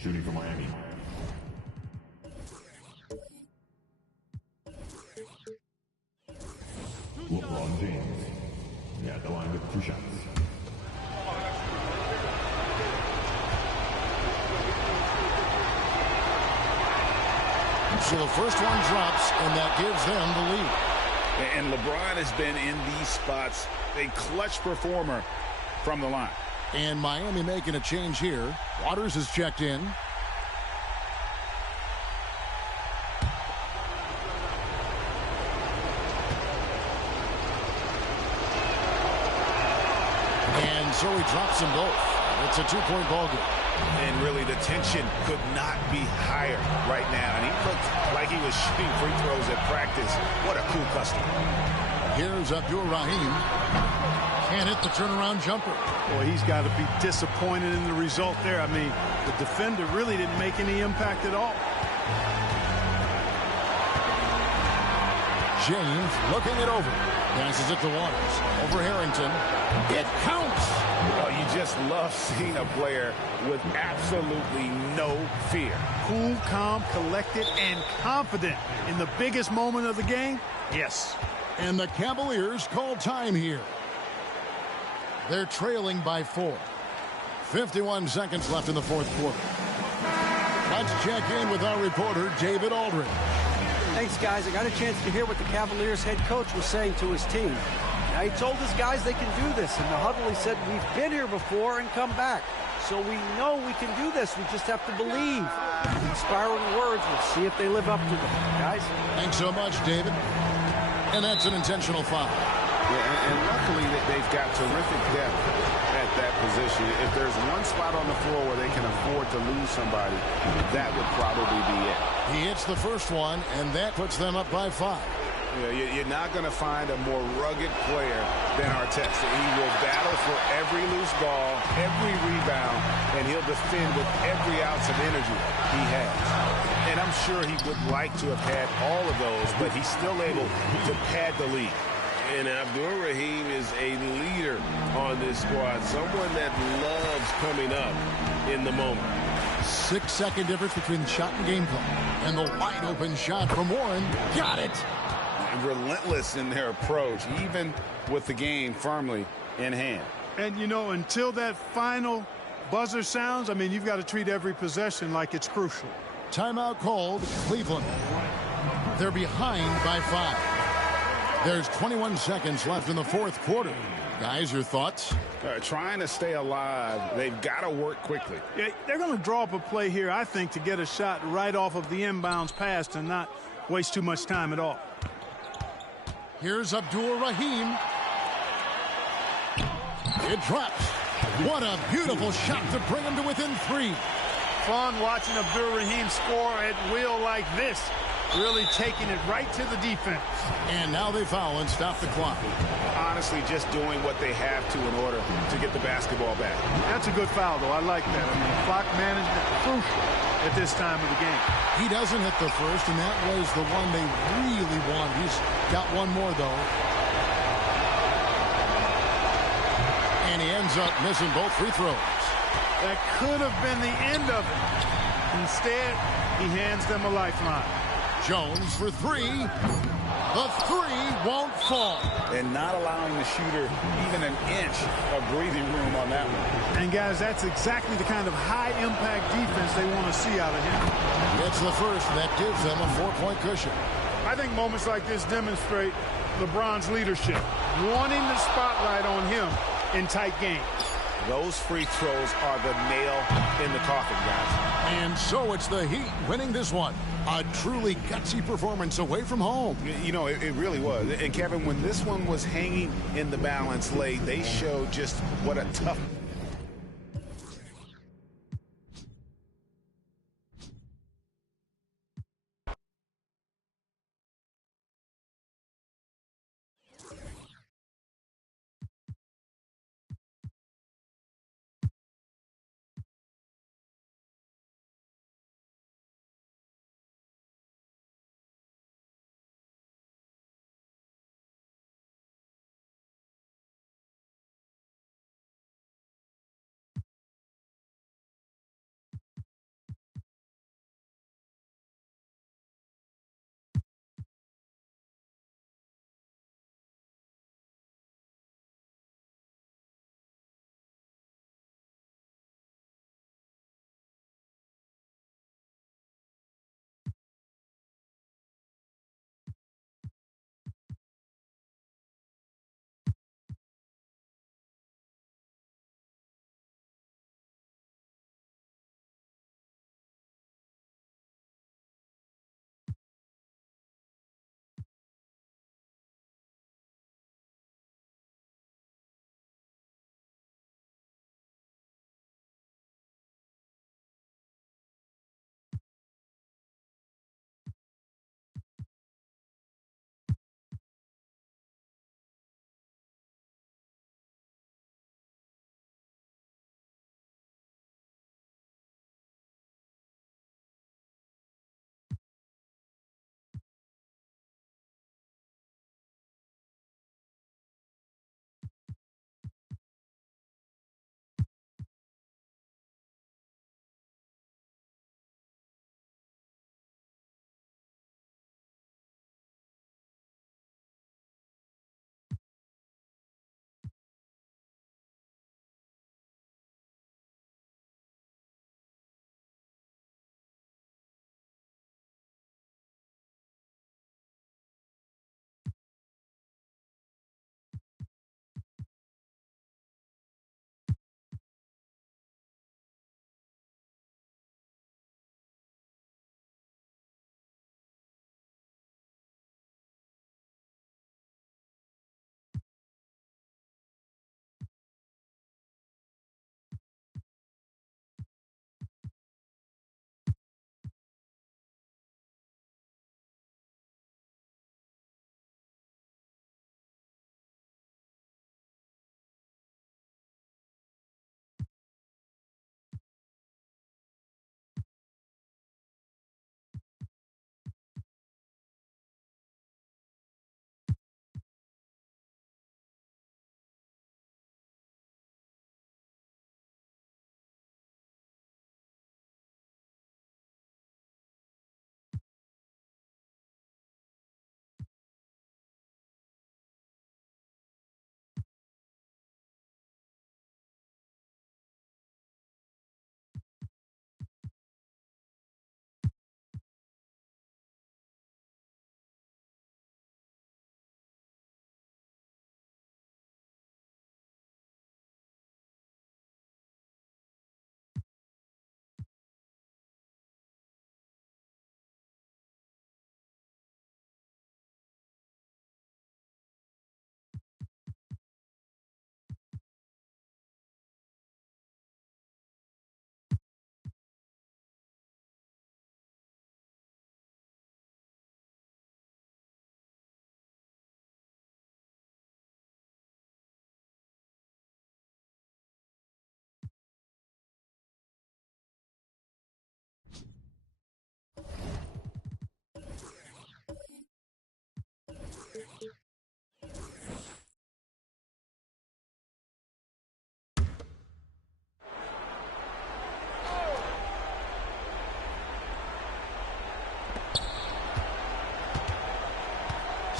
Shooting for Miami. Lebron James. At the line with 2 shots. So the first one drops, and that gives them the lead. And LeBron has been in these spots a clutch performer from the line. And Miami making a change here. Waters is checked in. And so he drops them both. It's a 2-point ball game. And really, the tension could not be higher right now. And he looked like he was shooting free throws at practice. What a cool customer. Here's Abdul-Rahim. Can't hit the turnaround jumper. Boy, he's got to be disappointed in the result there. I mean, the defender really didn't make any impact at all. James looking it over. Passes it to Waters. Over Harrington. It counts. Oh, you just love seeing a player with absolutely no fear. Cool, calm, collected, and confident in the biggest moment of the game. Yes. And the Cavaliers call time here. They're trailing by 4. 51 seconds left in the fourth quarter. Let's check in with our reporter, David Aldridge. Thanks, guys. I got a chance to hear what the Cavaliers head coach was saying to his team. Now, he told his guys they can do this. In the huddle, he said, we've been here before and come back. So we know we can do this. We just have to believe. Inspiring words. We'll see if they live up to them, guys. Thanks so much, David. And that's an intentional foul. Yeah, and luckily that they've got terrific depth at that position. If there's one spot on the floor where they can afford to lose somebody, that would probably be it. He hits the first one, and that puts them up by 5. Yeah, you're not going to find a more rugged player than Artest. He will battle for every loose ball, every rebound, and he'll defend with every ounce of energy he has. And I'm sure he would like to have had all of those, but he's still able to pad the lead. And Abdul-Rahim is a leader on this squad, someone that loves coming up in the moment. 6-second difference between shot and game clock. And the wide open shot from Warren. Got it! Relentless in their approach, even with the game firmly in hand. And, you know, until that final buzzer sounds, I mean, you've got to treat every possession like it's crucial. Timeout called, Cleveland. They're behind by 5. There's 21 seconds left in the fourth quarter. Guys, your thoughts? Trying to stay alive, they've got to work quickly. Yeah, they're going to draw up a play here, I think, to get a shot right off of the inbounds pass and not waste too much time at all. Here's Abdul-Rahim. It drops. What a beautiful shot to bring him to within 3. Fun watching Abdul-Rahim score at will like this. Really taking it right to the defense. And now they foul and stop the clock. Honestly, just doing what they have to in order to get the basketball back. That's a good foul, though. I like that. I mean, clock management crucial at this time of the game. He doesn't hit the first, and that was the one they really wanted. He's got one more, though. And he ends up missing both free throws. That could have been the end of it. Instead, he hands them a lifeline. Jones for 3. The 3 won't fall. And not allowing the shooter even an inch of breathing room on that one. And, guys, that's exactly the kind of high-impact defense they want to see out of him. It's the first. That gives them a 4-point cushion. I think moments like this demonstrate LeBron's leadership, wanting the spotlight on him in tight games. Those free throws are the nail in the coffin, guys. And so it's the Heat winning this one. A truly gutsy performance away from home. You know, it really was. And, Kevin, when this one was hanging in the balance late, they showed just what a tough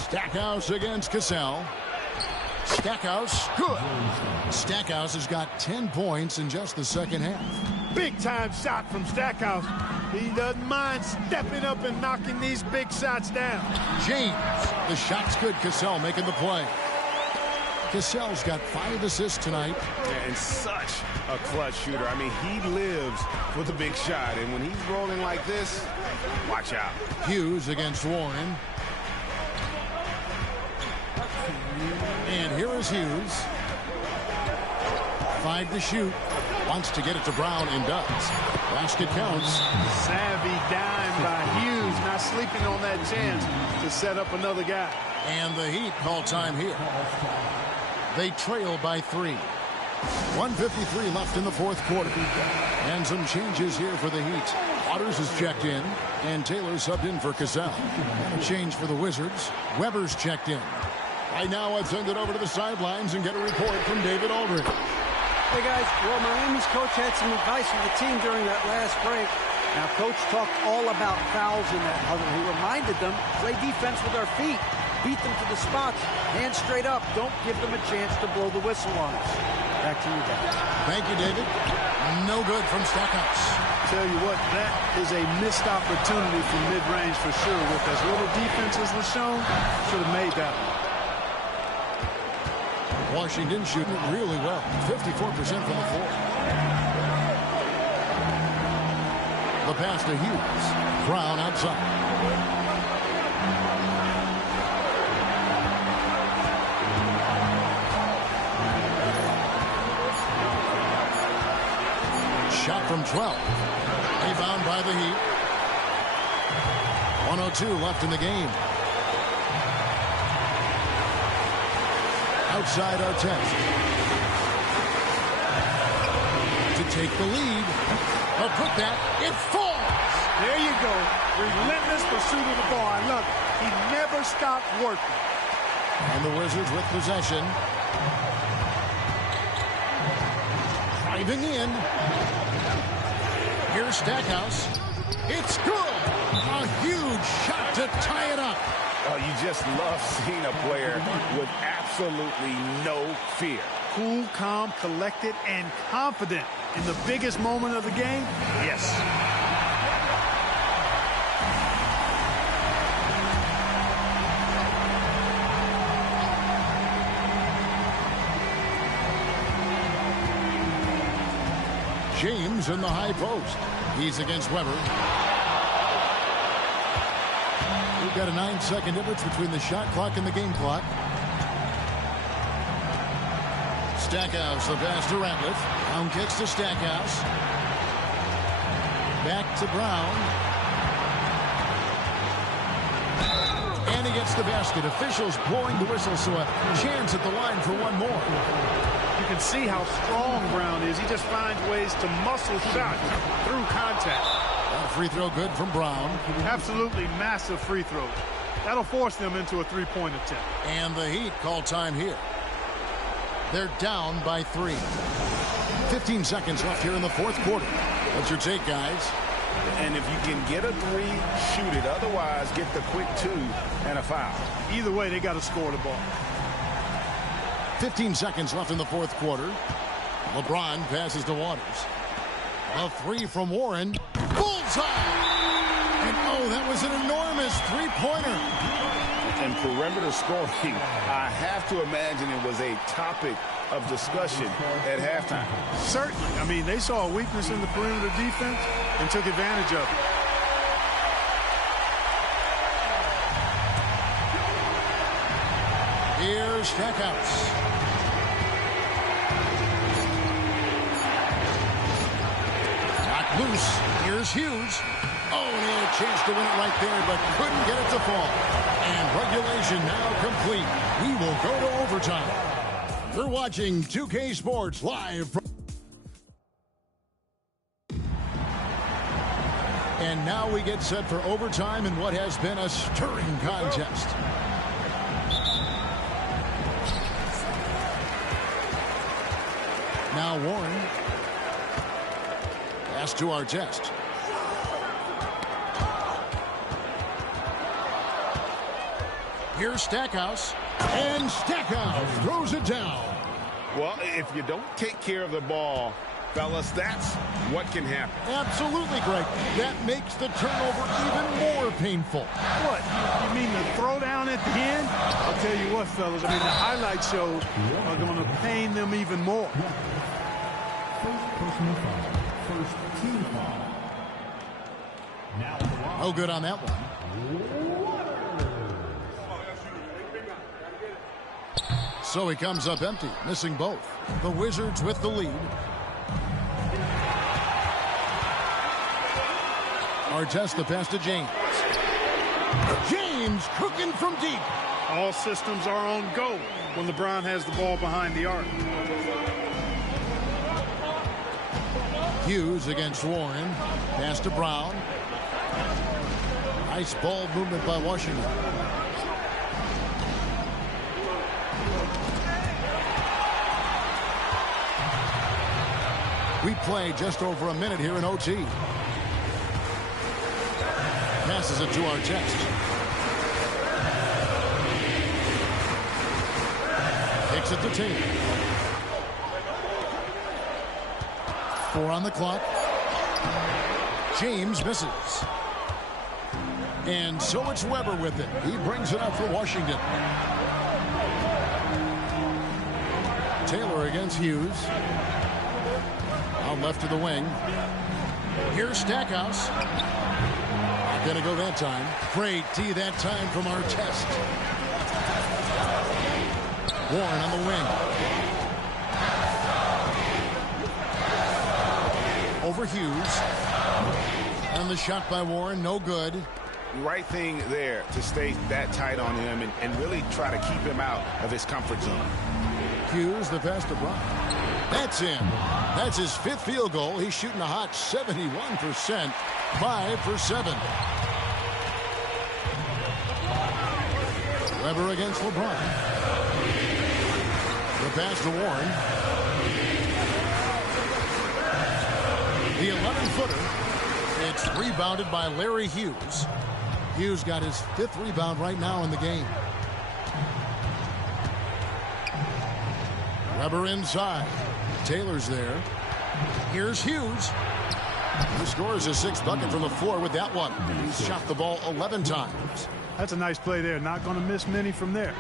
Stackhouse against Cassell. Stackhouse, good. Stackhouse has got 10 points in just the second half. Big-time shot from Stackhouse. He doesn't mind stepping up and knocking these big shots down. James, the shot's good. Cassell making the play. Cassell's got 5 assists tonight. And such a clutch shooter. I mean, he lives with a big shot. And when he's rolling like this, watch out. Hughes against Warren. And here is Hughes. 5 to shoot. Wants to get it to Brown and does. Basket counts. Savvy dime by Hughes. Not sleeping on that chance to set up another guy. And the Heat call time here. They trail by 3. 1:53 left in the fourth quarter. And some changes here for the Heat. Waters is checked in. And Taylor subbed in for Cassell. And a change for the Wizards. Weber's checked in. Right now, I'd send it over to the sidelines and get a report from David Aldridge. Hey, guys. Well, Miami's coach had some advice for the team during that last break. Now, Coach talked all about fouls in that huddle. He reminded them, play defense with our feet. Beat them to the spots. Hands straight up. Don't give them a chance to blow the whistle on us. Back to you, guys. Thank you, David. No good from Stackhouse. Tell you what, that is a missed opportunity from mid-range for sure. With as little defense as was shown, should have made that one. Washington shooting it really well. 54% from the floor. The pass to Hughes. Brown outside. Shot from 12. Rebound by the Heat. 1:02 left in the game. Outside our test. To take the lead. But put that, it falls. There you go. Relentless pursuit of the ball. I love it. He never stopped working. And the Wizards with possession. Driving in. Here's Stackhouse. It's good. A huge shot to tie it up. Oh, you just love seeing a player with absolutely no fear. Cool, calm, collected, and confident in the biggest moment of the game. Yes. James in the high post. He's against Weber. We've got a 9-second difference between the shot clock and the game clock. Stackhouse, the pass to Ratliff. Brown kicks to Stackhouse. Back to Brown. And he gets the basket. Officials blowing the whistle, so a chance at the line for one more. You can see how strong Brown is. He just finds ways to muscle shots through contact. That free throw good from Brown. Absolutely massive free throws. That'll force them into a three-point attempt. And the Heat call time here. They're down by 3. 15 seconds left here in the fourth quarter. What's your take, guys? And if you can get a 3, shoot it. Otherwise, get the quick 2 and a foul. Either way, they got to score the ball. 15 seconds left in the fourth quarter. LeBron passes to Waters. A 3 from Warren. Bullseye! And oh, that was an enormous three-pointer. And perimeter scoring, I have to imagine it was a topic of discussion at halftime. Certainly. I mean, they saw a weakness in the perimeter defense and took advantage of it. Here's Stackhouse. Knocked loose. Here's Hughes. Oh, and he had a chance to win it right there, but couldn't get it to fall. And regulation now complete. We will go to overtime. You're watching 2K Sports live from... And now we get set for overtime in what has been a stirring contest. Now Warren. Pass to our test. Here's Stackhouse. And Stackhouse throws it down. Well, if you don't take care of the ball, fellas, that's what can happen. Absolutely, Greg. That makes the turnover even more painful. What? You mean the throwdown at the end? I'll tell you what, fellas. I mean, the highlight shows are going to pain them even more. First personal foul. First team foul. Now the line. No good on that one. So he comes up empty, missing both. The Wizards with the lead. Artest the pass to James. James cooking from deep. All systems are on go when LeBron has the ball behind the arc. Hughes against Warren. Pass to Brown. Nice ball movement by Washington. We play just over a minute here in OT. Passes it to Artest. Kicks it to Taylor. 4 on the clock. James misses. And so it's Weber with it. He brings it up for Washington. Taylor against Hughes. Out left to the wing. Here's Stackhouse. Not going to go that time. Great D that time from Artest. Warren on the wing. Over Hughes. And the shot by Warren, no good. Right thing there to stay that tight on him and really try to keep him out of his comfort zone. Hughes, the pass to Brown. That's in. That's his 5th field goal. He's shooting a hot 71%. 5 for 7. Weber against LeBron. The pass to Warren. The 11-footer. It's rebounded by Larry Hughes. Hughes got his 5th rebound right now in the game. Weber inside. Taylor's there. Here's Hughes. He scores his 6th bucket from the floor with that one. He's shot the ball 11 times. That's a nice play there. Not going to miss many from there.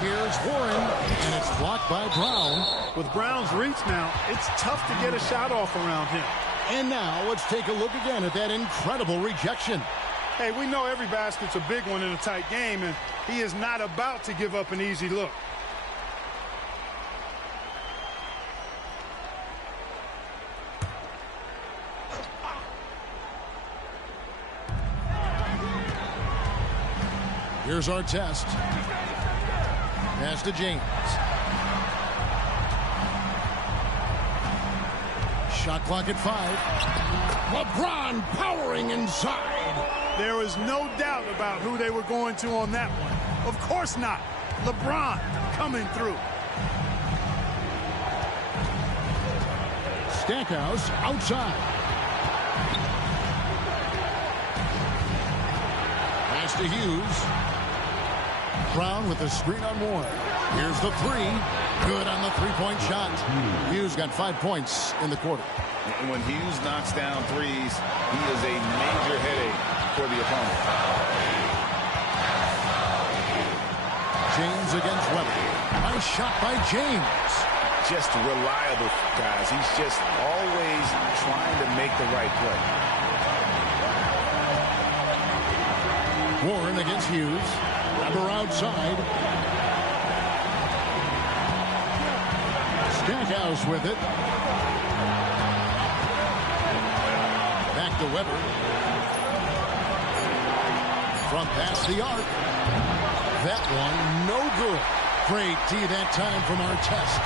Here's Warren, and it's blocked by Brown. With Brown's reach now, it's tough to get a shot off around him. And now let's take a look again at that incredible rejection. Hey, we know every basket's a big one in a tight game, and he is not about to give up an easy look. Here's Artest. Pass to James. Shot clock at 5. LeBron powering inside. There is no doubt about who they were going to on that one. Of course not. LeBron coming through. Stackhouse outside. Pass to Hughes. Brown with the screen on Warren. Here's the 3. Good on the 3-point shot. Hughes got 5 points in the quarter. And when Hughes knocks down threes, he is a major headache for the opponent. James against Weber. Nice shot by James. Just reliable, guys. He's just always trying to make the right play. Warren against Hughes. Weber outside. Stackhouse with it. Back to Weber. From past the arc. That one, no good. Great D that time from Artest.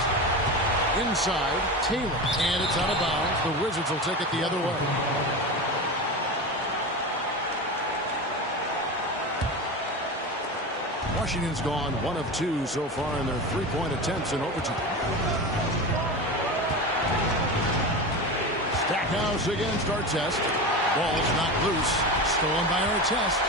Inside, Taylor. And it's out of bounds. The Wizards will take it the other way. Washington's gone 1 of 2 so far in their 3-point attempts in overtime. Stackhouse against Artest. Ball's knocked loose. Stolen by Artest.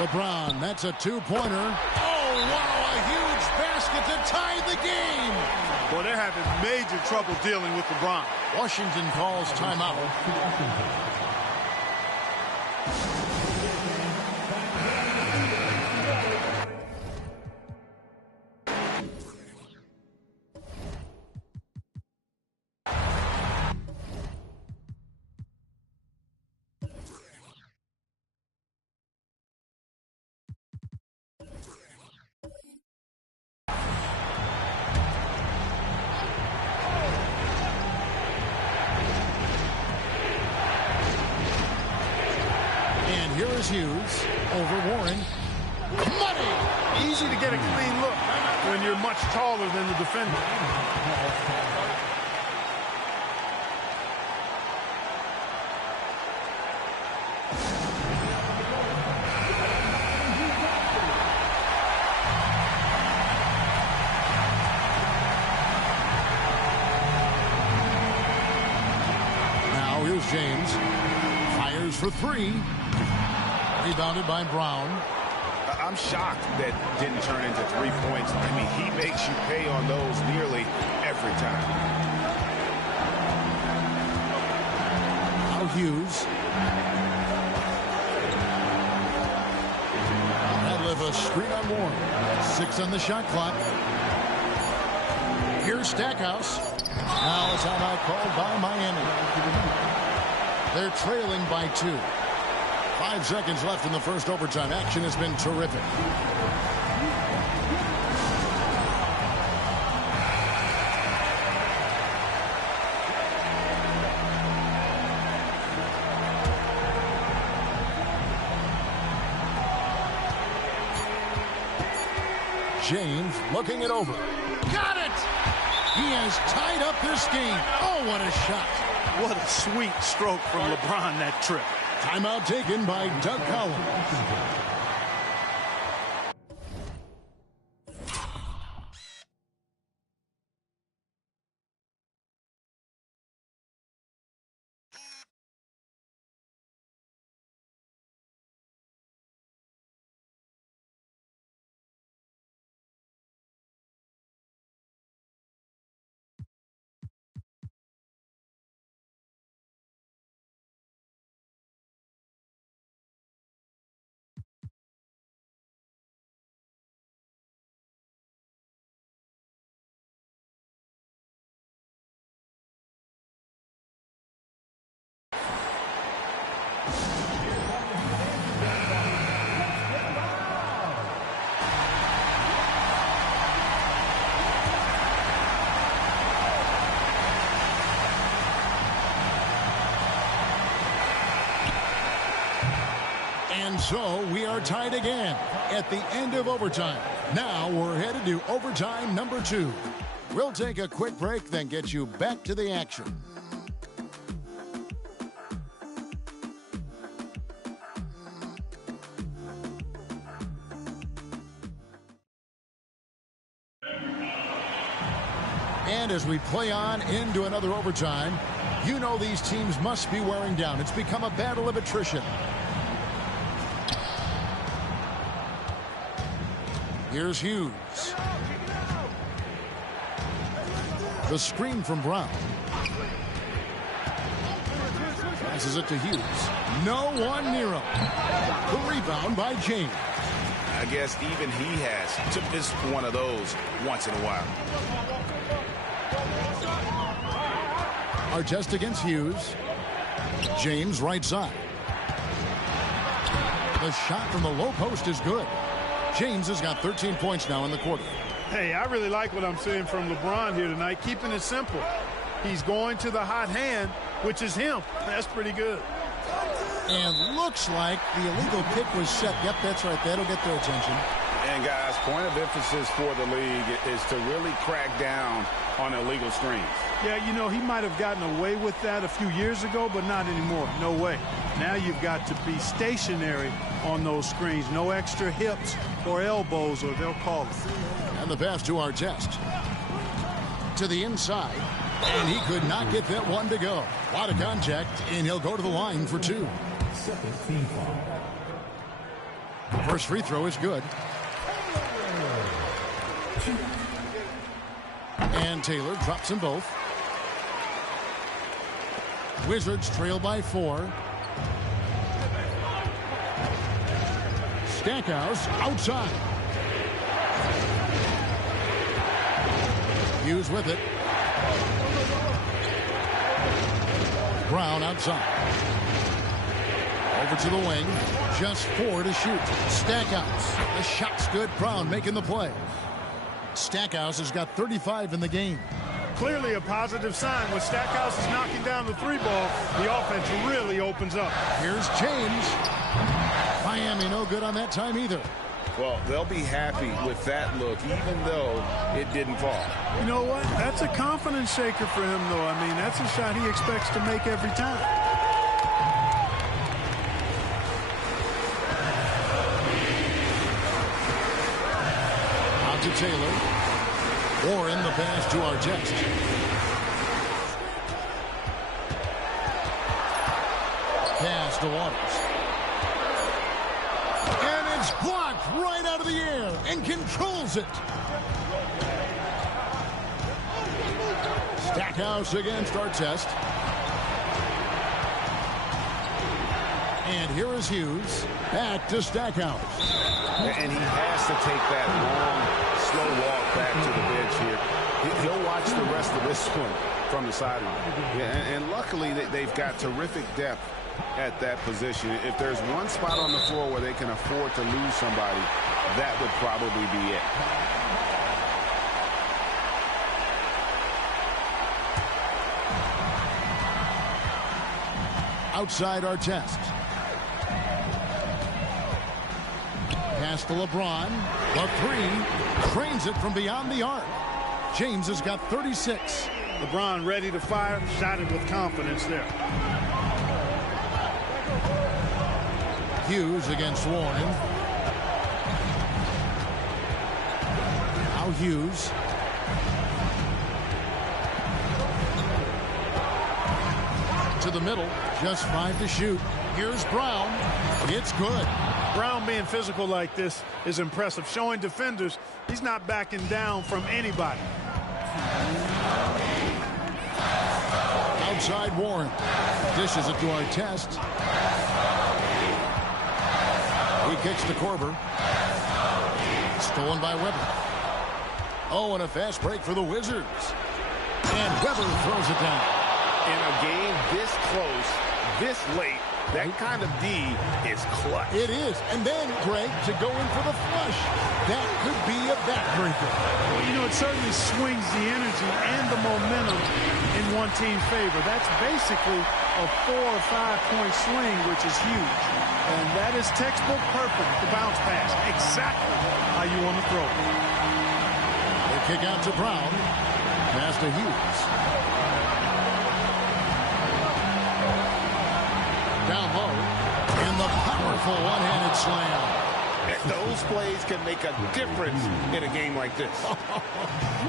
LeBron, that's a two-pointer. Oh, wow, a huge basket to tie the game. Well, they're having major trouble dealing with LeBron. Washington calls timeout. Here is Hughes over Warren. Money! Easy to get a clean look when you're much taller than the defender. Now here's James. Fires for three. Rebounded by Brown. I'm shocked that didn't turn into 3 points. I mean, he makes you pay on those nearly every time. Now Hughes. That live a screen on Warren. 6 on the shot clock. Here's Stackhouse. Now a timeout called by Miami. They're trailing by 2. 5 seconds left in the first overtime. Action has been terrific. James looking it over. Got it! He has tied up this game. Oh, what a shot. What a sweet stroke from LeBron that trip. Timeout taken by Doug Collins. And so we are tied again at the end of overtime. Now we're headed to overtime number 2. We'll take a quick break, then get you back to the action. And as we play on into another overtime, you know these teams must be wearing down. It's become a battle of attrition. Here's Hughes. The screen from Brown. Passes it to Hughes. No one near him. The rebound by James. I guess even he has to miss one of those once in a while. Artest against Hughes. James right side. The shot from the low post is good. James has got 13 points now in the quarter. Hey, I really like what I'm seeing from LeBron here tonight, keeping it simple. He's going to the hot hand, which is him. That's pretty good. And looks like the illegal kick was set. Yep, that's right. That'll get their attention. And, guys, point of emphasis for the league is to really crack down on illegal screens. Yeah, you know, he might have gotten away with that a few years ago, but not anymore. No way. Now you've got to be stationary on those screens. No extra hips or elbows, or they'll call it. And the pass to Artest. To the inside. And he could not get that one to go. A lot of contact, and he'll go to the line for 2. First free throw is good. And Taylor drops them both. Wizards trail by 4. Stackhouse outside. Hughes with it. Brown outside. Over to the wing. Just 4 to shoot. Stackhouse. The shot's good. Brown making the play. Stackhouse has got 35 in the game. Clearly a positive sign. When Stackhouse is knocking down the 3-ball, the offense really opens up. Here's James. Miami no good on that time either. Well, they'll be happy with that look, even though it didn't fall. You know what? That's a confidence shaker for him, though. I mean, that's a shot he expects to make every time. Out to Taylor. Warren the pass to Artest. Pass to Waters. And it's blocked right out of the air and controls it. Stackhouse against Artest. And here is Hughes. Back to Stackhouse. And he has to take that long, slow walk back to the bench here. He'll watch the rest of this one from the sideline. Yeah, and luckily they've got terrific depth at that position. If there's one spot on the floor where they can afford to lose somebody, that would probably be it. Outside Artest. Pass to LeBron. The 3. Trains it from beyond the arc. James has got 36. LeBron ready to fire. Shot it with confidence there. Hughes against Warren. Now Hughes. To the middle. Just 5 to shoot. Here's Brown. It's good. Brown being physical like this is impressive. Showing defenders he's not backing down from anybody. Outside Warren. Dishes it to Artest. He kicks to Korver. Stolen by Weber. Oh, and a fast break for the Wizards. And Weber throws it down. In a game this close, this late, that kind of D is clutch. It is. And then, Greg, to go in for the flush. That could be a backbreaker. Well, you know, it certainly swings the energy and the momentum in one team's favor. That's basically a 4 or 5 point swing, which is huge. And that is textbook perfect, the bounce pass. Exactly how you want to throw it. They kick out to Brown. Pass to Hughes. Down low. And the powerful one-handed slam. Those plays can make a difference in a game like this.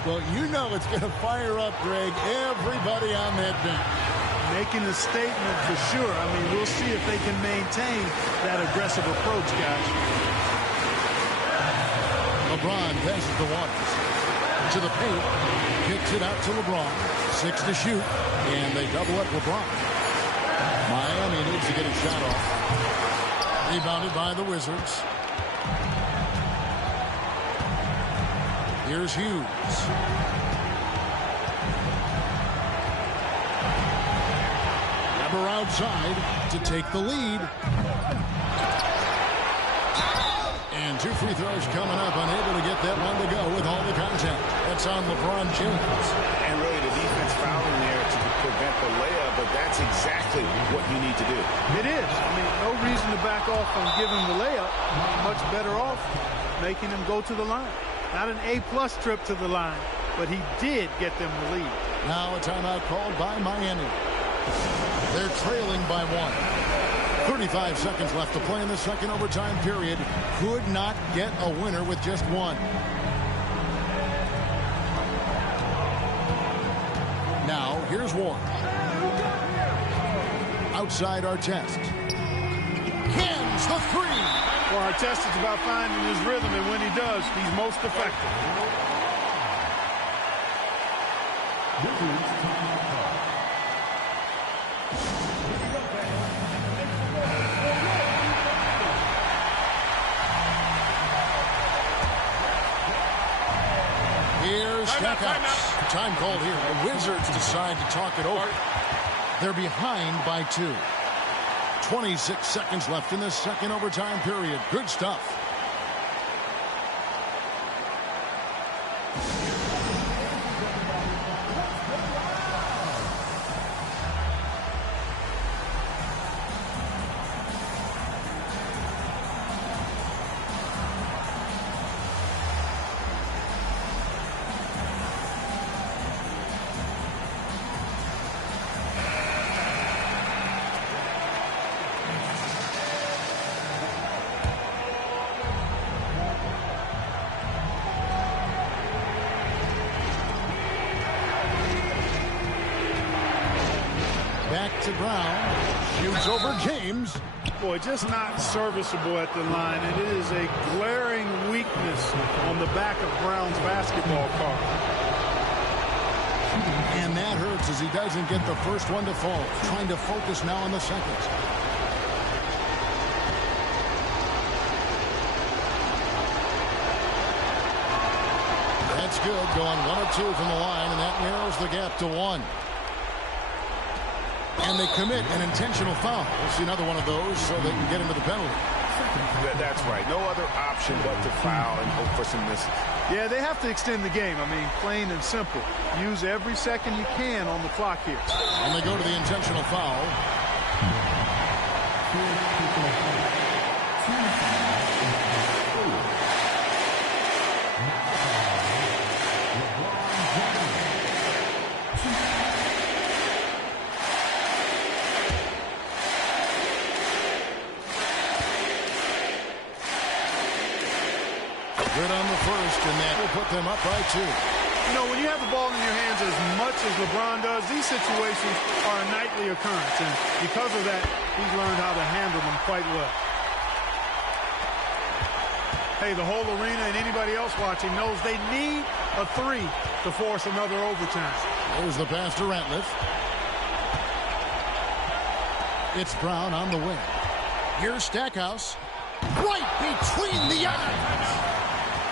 Well, you know it's going to fire up, Greg, everybody on that bench. Making a statement for sure. I mean, we'll see if they can maintain that aggressive approach, guys. LeBron passes to Waters. To the paint. Kicks it out to LeBron. 6 to shoot. And they double up LeBron. Miami needs to get a shot off. Rebounded by the Wizards. Here's Hughes. Weber outside to take the lead. And 2 free throws coming up. Unable to get that one to go with all the contact. That's on LeBron James. And really the defense fouling there to prevent the layup, but that's exactly what you need to do. It is. I mean, no reason to back off and give him the layup. Much better off making him go to the line. Not an A-plus trip to the line, but he did get them the lead. Now a timeout called by Miami. They're trailing by 1. 35 seconds left to play in the second overtime period. Could not get a winner with just 1. Now, here's Warren. Outside Artest. Hams the 3. Well, I Artest is about finding his rhythm, and when he does, he's most effective. Here's Stackhouse. Time called here. The Wizards decide to talk it over. They're behind by 2. 26 seconds left in the second overtime period. Good stuff. Back to Brown. Shoots over James. Boy, just not serviceable at the line. And it is a glaring weakness on the back of Brown's basketball card. And that hurts as he doesn't get the first one to fall. Trying to focus now on the second. That's good. Going 1 of 2 from the line, and that narrows the gap to 1. And they commit an intentional foul. We'll see another one of those so they can get into the penalty. That's right. No other option but to foul and hope for some misses. Yeah, they have to extend the game. I mean, plain and simple. Use every second you can on the clock here. And they go to the intentional foul. Good on the first, and that will put them up by 2. You know, when you have the ball in your hands as much as LeBron does, these situations are a nightly occurrence. And because of that, he's learned how to handle them quite well. Hey, the whole arena and anybody else watching knows they need a 3 to force another overtime. There's the pass to Ratliff. It's Brown on the wing. Here's Stackhouse. Right between the eyes.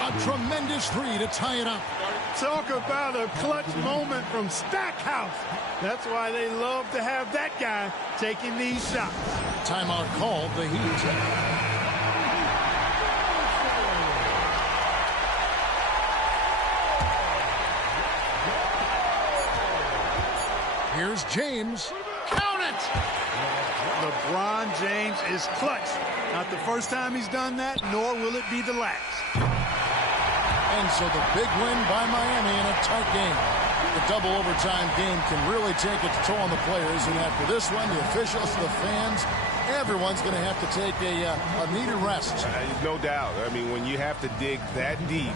A tremendous 3 to tie it up. Talk about a clutch moment from Stackhouse. That's why they love to have that guy taking these shots. Timeout called, the Heat. Here's James. Count it! LeBron James is clutch. Not the first time he's done that, nor will it be the last. And so the big win by Miami in a tight game. The double overtime game can really take its toll on the players. And after this one, the officials, the fans, everyone's going to have to take a needed rest. No doubt. I mean, when you have to dig that deep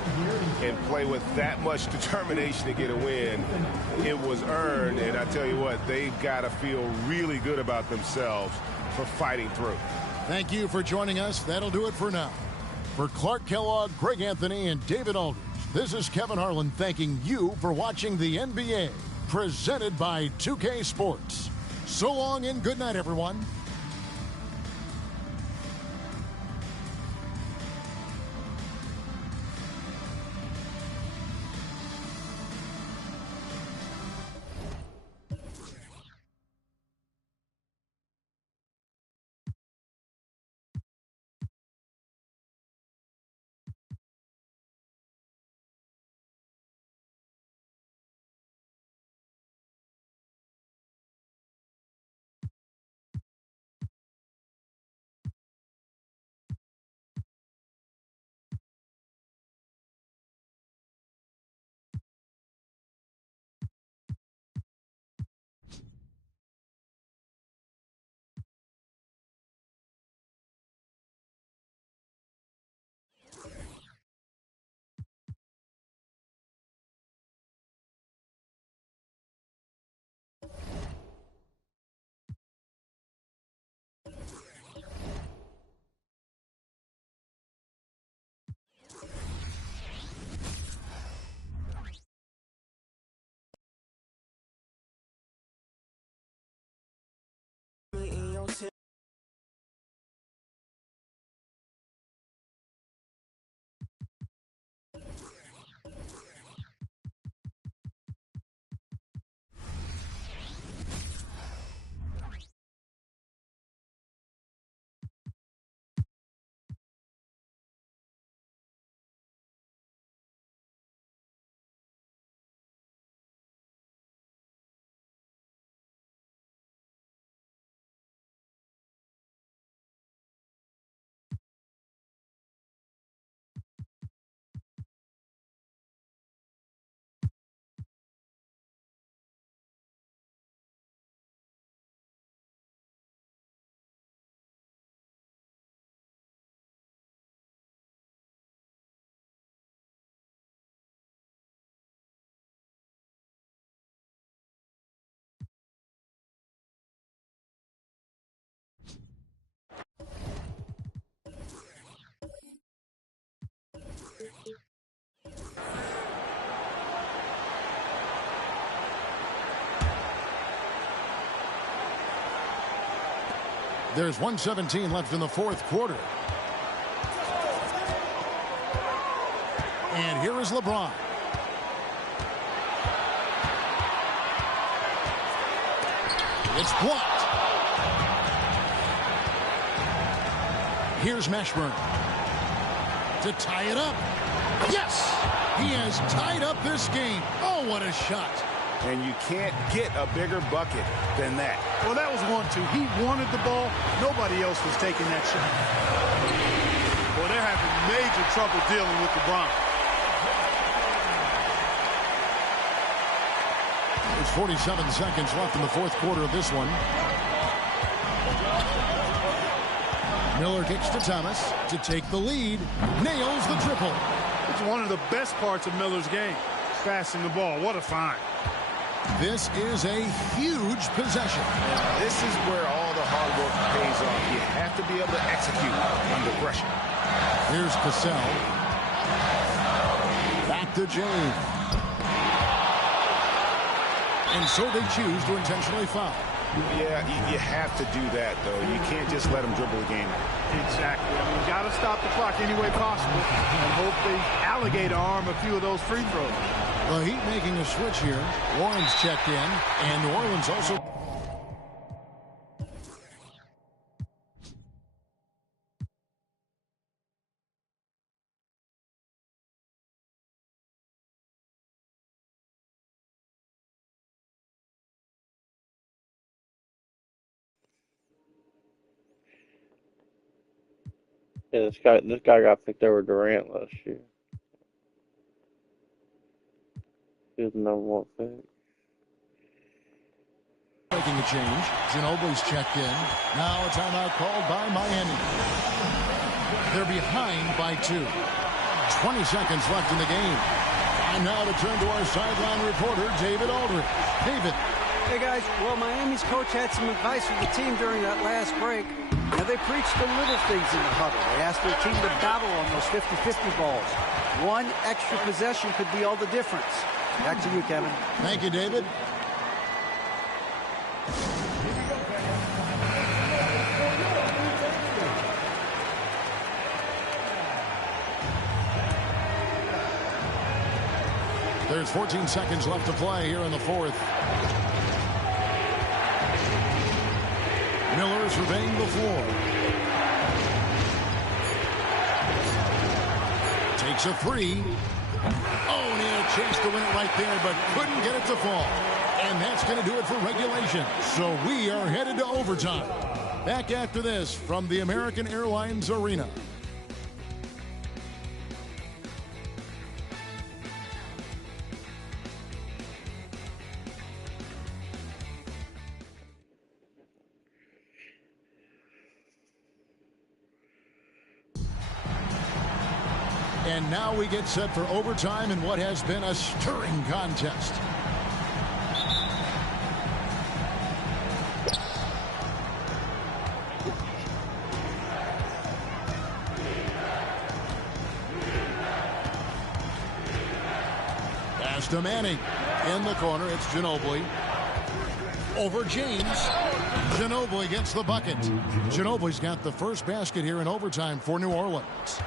and play with that much determination to get a win, it was earned. And I tell you what, they've got to feel really good about themselves for fighting through. Thank you for joining us. That'll do it for now. For Clark Kellogg, Greg Anthony, and David Aldridge, this is Kevin Harlan thanking you for watching the NBA, presented by 2K Sports. So long and good night, everyone. There's 1:17 left in the fourth quarter. And here is LeBron. It's blocked. Here's Mashburn to tie it up. Yes! He has tied up this game. Oh, what a shot. And you can't get a bigger bucket than that. Well, that was 1-2. He wanted the ball. Nobody else was taking that shot. Well, they're having major trouble dealing with LeBron. There's 47 seconds left in the fourth quarter of this one. Miller kicks to Thomas to take the lead. Nails the triple. It's one of the best parts of Miller's game. Passing the ball. What a find. This is a huge possession. This is where all the hard work pays off. You have to be able to execute under pressure. Here's Cassell. Back to James. And so they choose to intentionally foul. Yeah, you have to do that, though. You can't just let them dribble the game. Exactly. I mean, you got to stop the clock any way possible and hope they alligator arm a few of those free throws. The Heat making a switch here. Warren's checked in, and New Orleans also. Yeah, this guy got picked over Durant last year. He was the #1 pick. Making a change. Ginobili's checked in. Now a timeout called by Miami. They're behind by 2. 20 seconds left in the game. Time now to turn to our sideline reporter, David Aldridge. David. Hey, guys. Well, Miami's coach had some advice for the team during that last break. Now, they preached the little things in the huddle. They asked their team to battle on those 50-50 balls. One extra possession could be all the difference. Back to you, Kevin. Thank you, David. There's 14 seconds left to play here in the fourth. Miller surveying the floor. Takes a 3. Oh, and he had a chance to win it right there, but couldn't get it to fall. And that's going to do it for regulation. So we are headed to overtime. Back after this from the American Airlines Arena. And now we get set for overtime in what has been a stirring contest. Pass to Manning. In the corner, it's Ginobili. Over James. Ginobili gets the bucket. Ginobili's got the first basket here in overtime for New Orleans.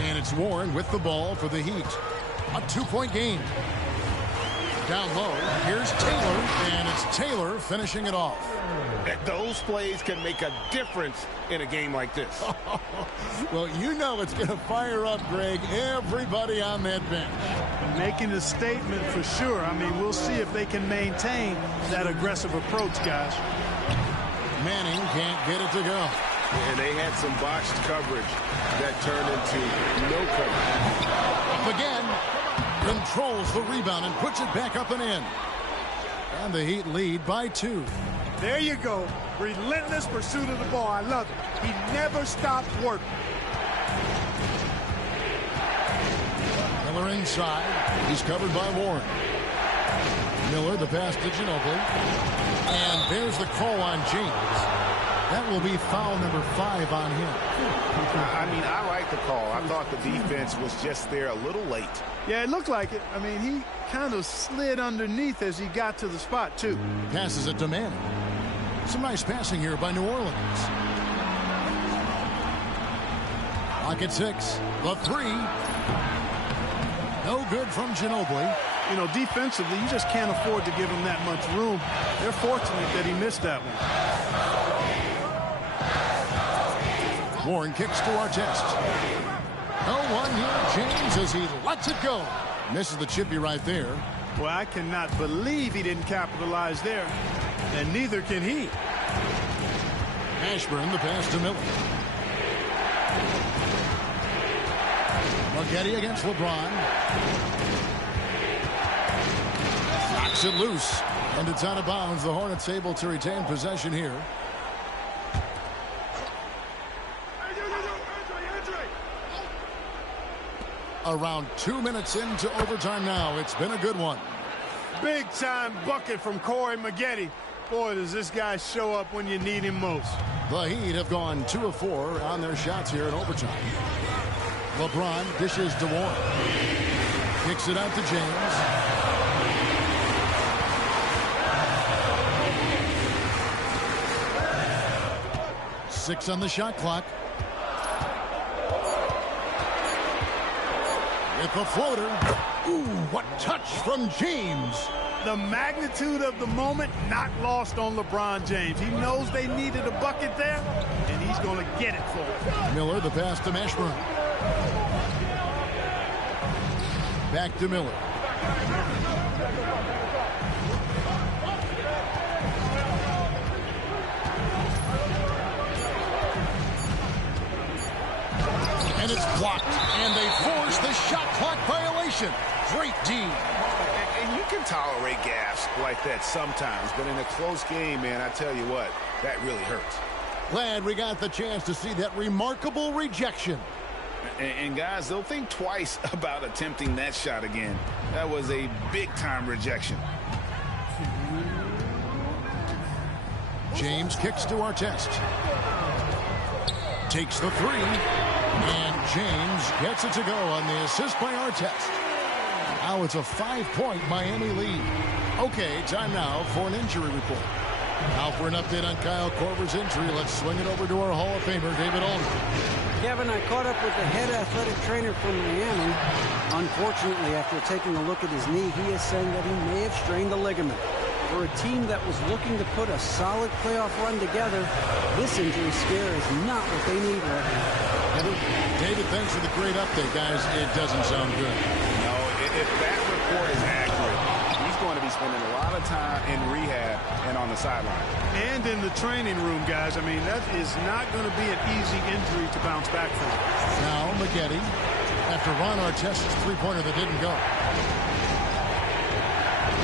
And it's Warren with the ball for the Heat. A 2-point game. Down low, here's Taylor, and it's Taylor finishing it off. Those plays can make a difference in a game like this. Well, you know it's going to fire up, Greg, everybody on that bench. Making a statement for sure. I mean, we'll see if they can maintain that aggressive approach, guys. Manning can't get it to go. And they had some botched coverage that turned into no coverage. Up again. Controls the rebound and puts it back up and in. And the Heat lead by 2. There you go. Relentless pursuit of the ball. I love it. He never stopped working. Miller inside. He's covered by Warren. Miller, the pass to Ginobili. And there's the call on James. That will be foul number 5 on him. I mean, I like the call. I thought the defense was just there a little late. Yeah, it looked like it. I mean, he kind of slid underneath as he got to the spot, too. Passes it to Manning. Some nice passing here by New Orleans. Clock at 6. The three. No good from Ginobili. You know, defensively, you just can't afford to give him that much room. They're fortunate that he missed that one. Warren kicks to Artest. No one here. James as he lets it go. Misses the chippy right there. Well, I cannot believe he didn't capitalize there. And neither can he. Ashburn the pass to Miller. Margetti against LeBron. Knocks it loose. And it's out of bounds. The Hornets able to retain possession here. Around 2 minutes into overtime now. It's been a good one. Big time bucket from Corey Maggette. Boy, does this guy show up when you need him most. The Heat have gone 2 of 4 on their shots here in overtime. LeBron dishes to Warren. Kicks it out to James. Six on the shot clock. With the floater. Ooh, what touch from James. The magnitude of the moment not lost on LeBron James. He knows they needed a bucket there, and he's going to get it for him. Miller, the pass to Ashburn. Back to Miller. And it's blocked, and they force the shot clock violation. Great D. And you can tolerate gas like that sometimes, but in a close game, man, I tell you what, that really hurts. Glad we got the chance to see that remarkable rejection. And guys, they'll think twice about attempting that shot again. That was a big-time rejection. James kicks to Artest. Takes the three. And James gets it to go on the assist by Artest. Now it's a 5-point Miami lead. Okay, time now for an injury report. Now for an update on Kyle Korver's injury, let's swing it over to our Hall of Famer, David Aldridge. Kevin, I caught up with the head athletic trainer from Miami. Unfortunately, after taking a look at his knee, he is saying that he may have strained the ligament. For a team that was looking to put a solid playoff run together, this injury scare is not what they need right now. David, thanks for the great update, guys. It doesn't sound good. No, if that report is accurate, he's going to be spending a lot of time in rehab and on the sideline. And in the training room, guys. I mean, that is not going to be an easy injury to bounce back from. Now Maggette, after Ron Artest's three-pointer that didn't go.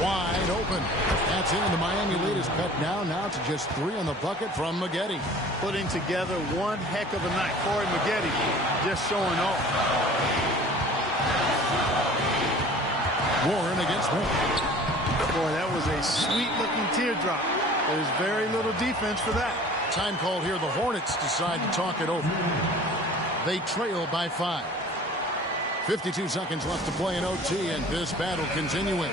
Wide open. That's in. The Miami lead is cut down now to just 3 on the bucket from Maggette. Putting together one heck of a night. Corey Maggette just showing off. Warren against Warren. Boy, that was a sweet-looking teardrop. There's very little defense for that. Time called here. The Hornets decide to talk it over. They trail by 5. 52 seconds left to play in OT, and this battle continuing.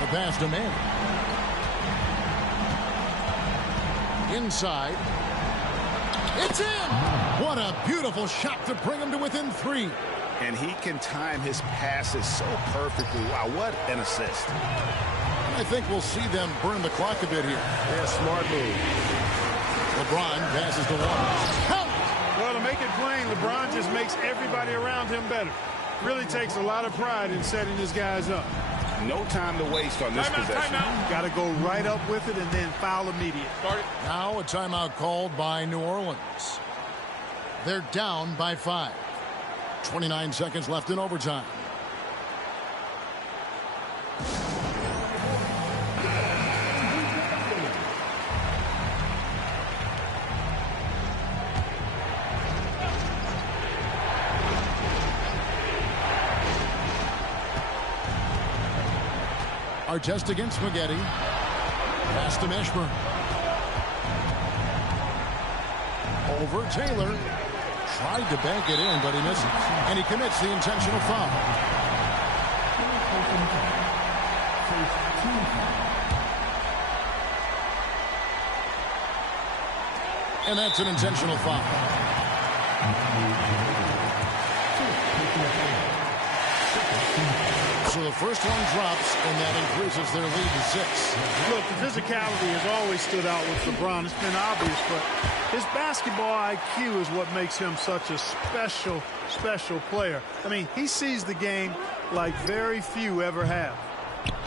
The pass to Manning. Inside. It's in! What a beautiful shot to bring him to within 3. And he can time his passes so perfectly. Wow, what an assist. I think we'll see them burn the clock a bit here. Yeah, smart move. LeBron passes to Warren. Count! Well, to make it plain, LeBron just makes everybody around him better. Really takes a lot of pride in setting his guys up. No time to waste on this possession. Got to go right up with it and then foul immediate. Now a timeout called by New Orleans. They're down by 5. 29 seconds left in overtime. Artest against Maggette. Pass to Ashburn. Over Taylor. Tried to bank it in, but he misses. And he commits the intentional foul. And that's an intentional foul. So the first one drops, and that increases their lead to 6. Look, the physicality has always stood out with LeBron. It's been obvious, but his basketball IQ is what makes him such a special, special player. I mean, he sees the game like very few ever have.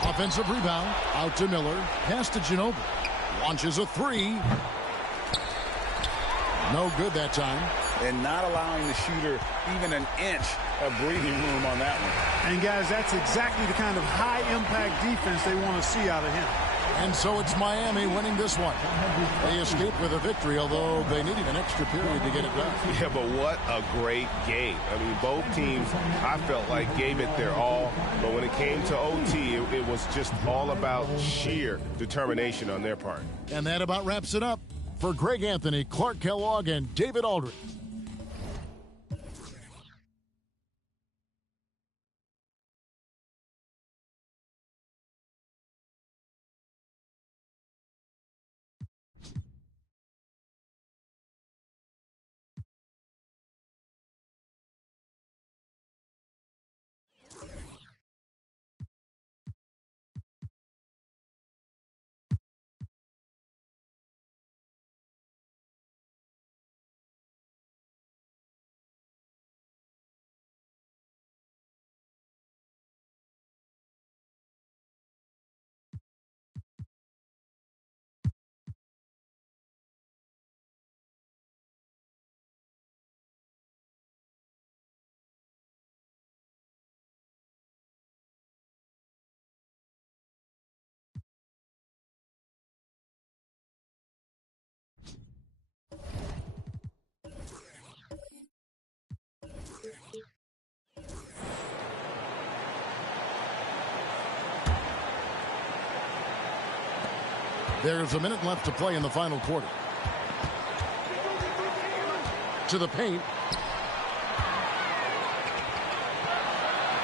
Offensive rebound, out to Miller, pass to Ginobili. Launches a 3. No good that time. And not allowing the shooter even an inch of breathing room on that one. And, guys, that's exactly the kind of high-impact defense they want to see out of him. And so it's Miami winning this one. They escaped with a victory, although they needed an extra period to get it done. Yeah, but what a great game. I mean, both teams, I felt like, gave it their all. But when it came to OT, it was just all about sheer determination on their part. And that about wraps it up. For Greg Anthony, Clark Kellogg, and David Aldridge. There's a minute left to play in the final quarter. To the paint.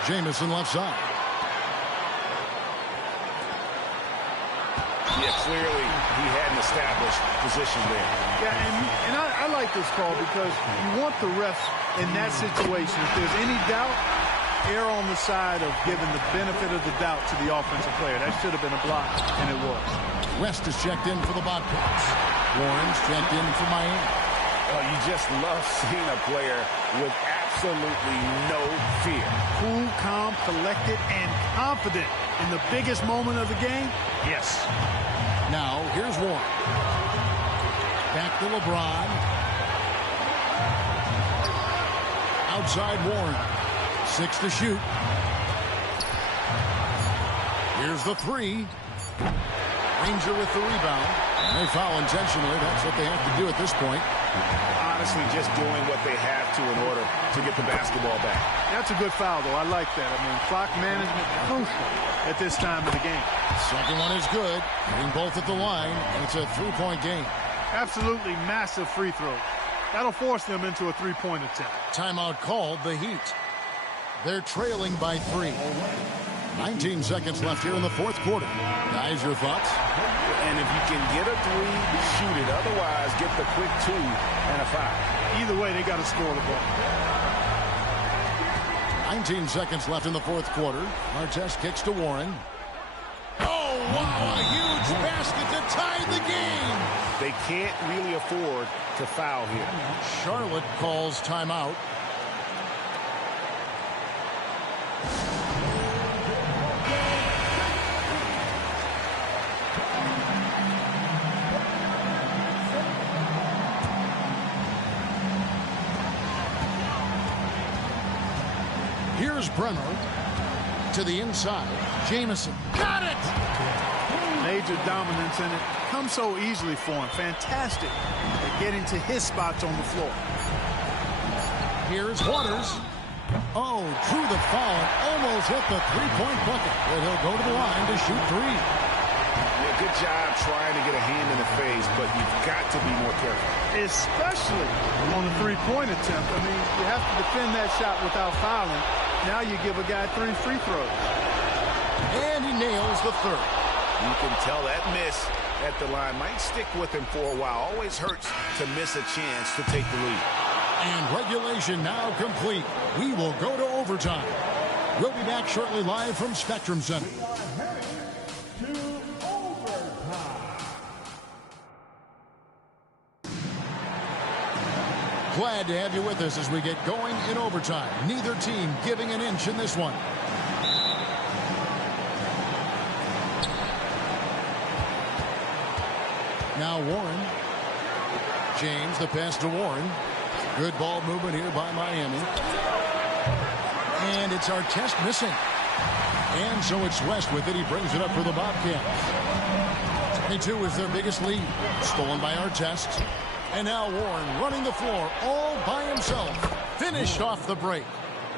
Jamison left side. Yeah, clearly he had an established position there. Yeah, and I like this call because you want the refs in that situation. If there's any doubt, err on the side of giving the benefit of the doubt to the offensive player. That should have been a block, and it was. West is checked in for the Bobcats. Warren's checked in for Miami. Oh, you just love seeing a player with absolutely no fear. Cool, calm, collected, and confident in the biggest moment of the game. Yes. Now, here's Warren. Back to LeBron. Outside Warren. 6 to shoot. Here's the 3. Ranger with the rebound. And they foul intentionally. That's what they have to do at this point. Honestly, just doing what they have to in order to get the basketball back. That's a good foul, though. I like that. I mean, clock management crucial at this time of the game. Second one is good. Hitting both at the line, and it's a three-point game. Absolutely massive free throw. That'll force them into a three-point attempt. Timeout called, the Heat. They're trailing by 3. 19 seconds left here in the fourth quarter. Guys, your thoughts? And if you can get a 3, shoot it. Otherwise, get the quick 2 and a foul. Either way, they got to score the ball. 19 seconds left in the fourth quarter. Artest kicks to Warren. Oh, wow, a huge basket to tie the game. They can't really afford to foul here. Charlotte calls timeout. Here's Brenner to the inside. Jamison. Got it! Major dominance, and it comes so easily for him. Fantastic at getting to his spots on the floor. Here's Waters. Oh, drew the foul and almost hit the three-point bucket. But he'll go to the line to shoot 3. Yeah, good job trying to get a hand in the face, but you've got to be more careful. Especially on the three-point attempt. I mean, you have to defend that shot without fouling. Now you give a guy 3 free throws. And he nails the third. You can tell that miss at the line might stick with him for a while. Always hurts to miss a chance to take the lead. And regulation now complete. We will go to overtime. We'll be back shortly live from Spectrum Center. Glad to have you with us as we get going in overtime. Neither team giving an inch in this one. Now Warren. James, the pass to Warren. Good ball movement here by Miami. And it's Artest missing. And so it's West with it. He brings it up for the Bobcats. 22 is their biggest lead. Stolen by Artest. And now Warren running the floor all by himself. Finished off the break.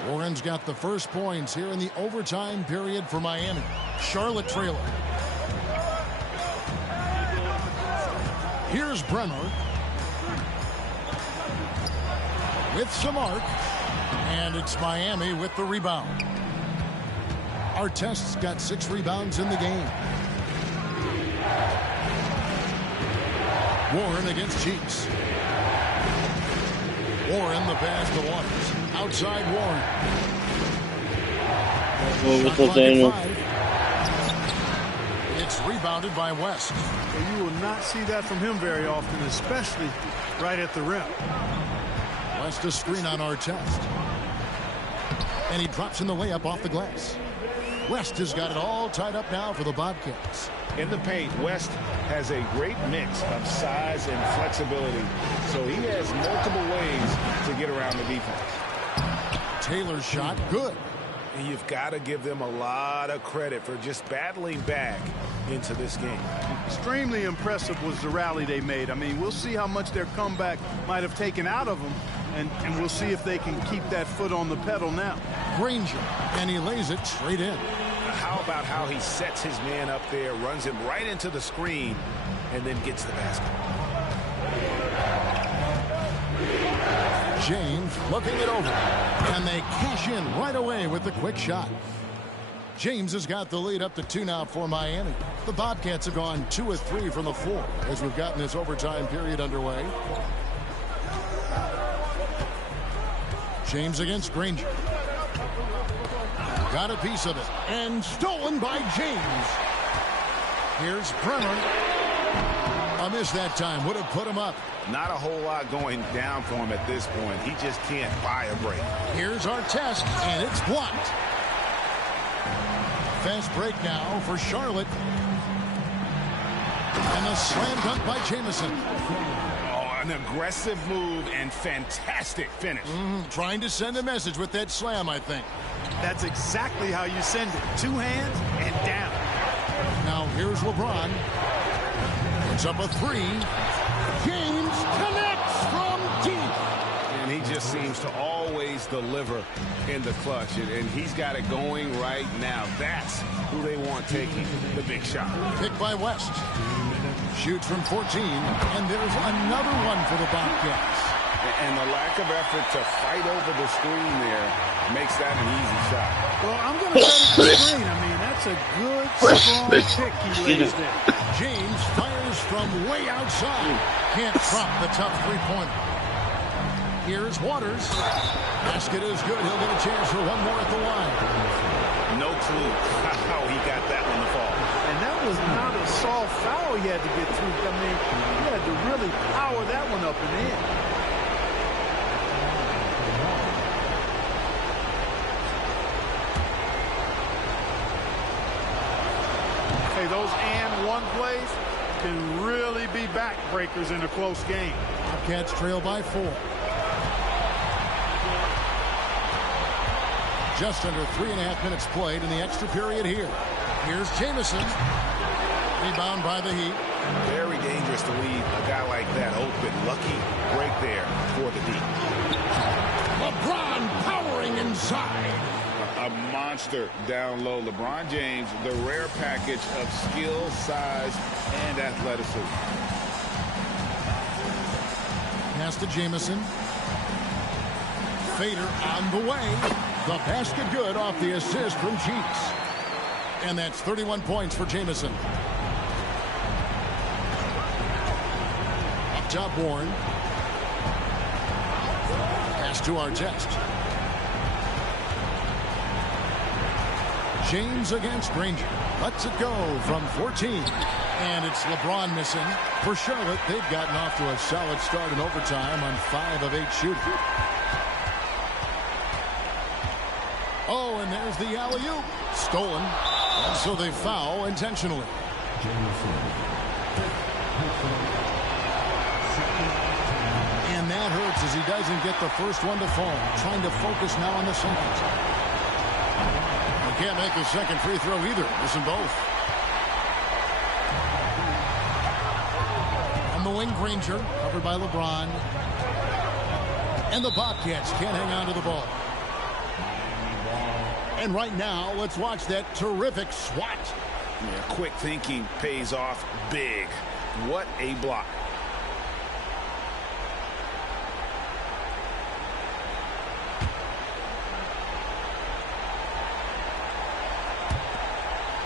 Warren's got the first points here in the overtime period for Miami. Charlotte trailing. Here's Brenner. With some arc. And it's Miami with the rebound. Artest's got 6 rebounds in the game. Warren against Cheeks. Warren the pass to Waters. Outside Warren. Shot clock at 5. It's rebounded by West. Well, you will not see that from him very often, especially right at the rim. West a screen on Artest. And he drops in the layup off the glass. West has got it all tied up now for the Bobcats. In the paint, West has a great mix of size and flexibility, so he has multiple ways to get around the defense. Taylor's shot, good. And you've got to give them a lot of credit for just battling back into this game. Extremely impressive was the rally they made. I mean, we'll see how much their comeback might have taken out of them, and we'll see if they can keep that foot on the pedal now. Granger, and he lays it straight in. How about how he sets his man up there, runs him right into the screen, and then gets the basket. James looking it over, and they cash in right away with the quick shot. James has got the lead up to 2 now for Miami. The Bobcats have gone 2 of 3 from the floor as we've gotten this overtime period underway. James against Granger. Got a piece of it, and stolen by James. Here's Brenner. A miss that time, would have put him up. Not a whole lot going down for him at this point. He just can't buy a break. Here's Artest, and it's blocked. Fast break now for Charlotte. And a slam dunk by Jamison. Oh, an aggressive move and fantastic finish. Trying to send a message with that slam, I think. That's exactly how you send it. 2 hands and down. Now here's LeBron. Puts up a 3. James connects from deep. And he just seems to always deliver in the clutch. And he's got it going right now. That's who they want taking the big shot. Picked by West. Shoots from 14. And there's another one for the Bobcats. And the lack of effort to fight over the screen there makes that an easy shot. Well, I'm going to set it to screen. I mean, that's a good, strong pick he lays there. James fires from way outside. Can't drop the tough three-pointer. Here's Waters. Basket is good. He'll get a chance for one more at the line. No clue how he got that one to fall. And that was not a soft foul he had to get through. I mean, he had to really power that one up and in. Hey, those and one plays can really be backbreakers in a close game. Bobcats trail by 4. Just under 3.5 minutes played in the extra period here. Here's Jamison. Rebound by the Heat. Very dangerous to leave a guy like that open. Lucky break there for the D. LeBron powering inside. A a monster down low. LeBron James, the rare package of skill, size, and athleticism. Pass to Jamison. Fader on the way. The basket good off the assist from Cheeks. And that's 31 points for Jamison. Up top, Warren. Pass to Artest. James against Granger. Lets it go from 14. And it's LeBron missing. For Charlotte, they've gotten off to a solid start in overtime on 5 of 8 shooting. Oh, and there's the alley-oop. Stolen. And so they foul intentionally. And that hurts as he doesn't get the first one to fall. Trying to focus now on the second. He can't make the second free throw either. Missing both. On the wing, Granger, covered by LeBron. And the Bobcats can't hang on to the ball. And right now, let's watch that terrific swat. Yeah, quick thinking pays off big. What a block.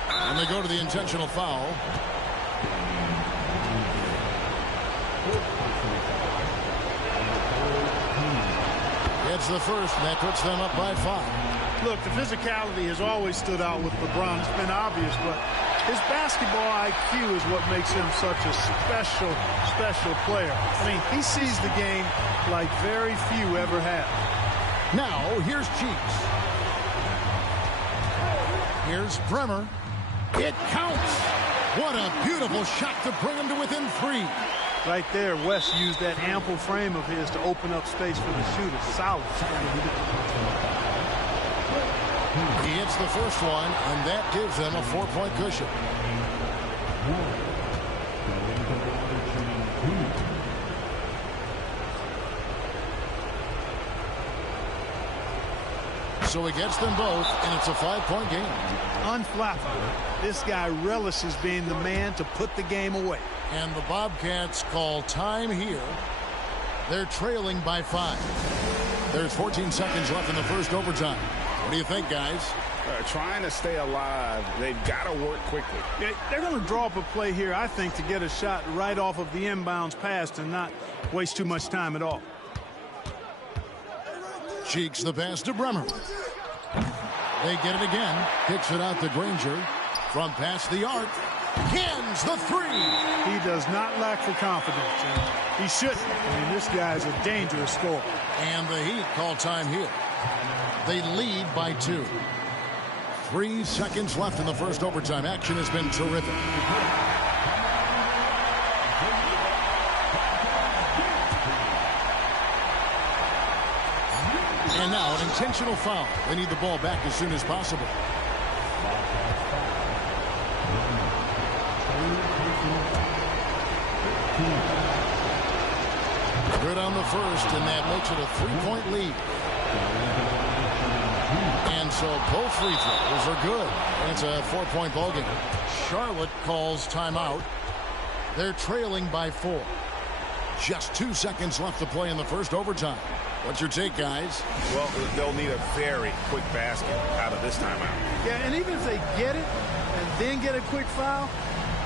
And they go to the intentional foul. It's the first, and that puts them up by 5. Look, the physicality has always stood out with LeBron. It's been obvious, but his basketball IQ is what makes him such a special player. I mean, he sees the game like very few ever have. Now, here's Cheeks. Here's Bremer. It counts. What a beautiful shot to bring him to within 3. Right there, West used that ample frame of his to open up space for the shooter. Solid. He hits the first one, and that gives them a 4-point cushion. So he gets them both, and it's a 5-point game. Unflappable. This guy relishes being the man to put the game away. And the Bobcats call time here. They're trailing by 5. There's 14 seconds left in the first overtime. What do you think, guys? Trying to stay alive, they've got to work quickly. They're going to draw up a play here, I think, to get a shot right off of the inbounds pass and not waste too much time at all. Cheeks the pass to Bremer. They get it again. Kicks it out to Granger. From past the arc. Cans the 3. He does not lack for confidence. He shouldn't. I mean, this guy's a dangerous scorer. And the Heat call time here. They lead by 2. 3 seconds left in the first overtime. Action has been terrific. And now an intentional foul. They need the ball back as soon as possible. Good on the first, and that makes it a 3-point lead. And so both free throws are good. And it's a 4-point ball game. Charlotte calls timeout. They're trailing by 4. Just 2 seconds left to play in the first overtime. What's your take, guys? Well, they'll need a very quick basket out of this timeout. Yeah, and even if they get it and then get a quick foul,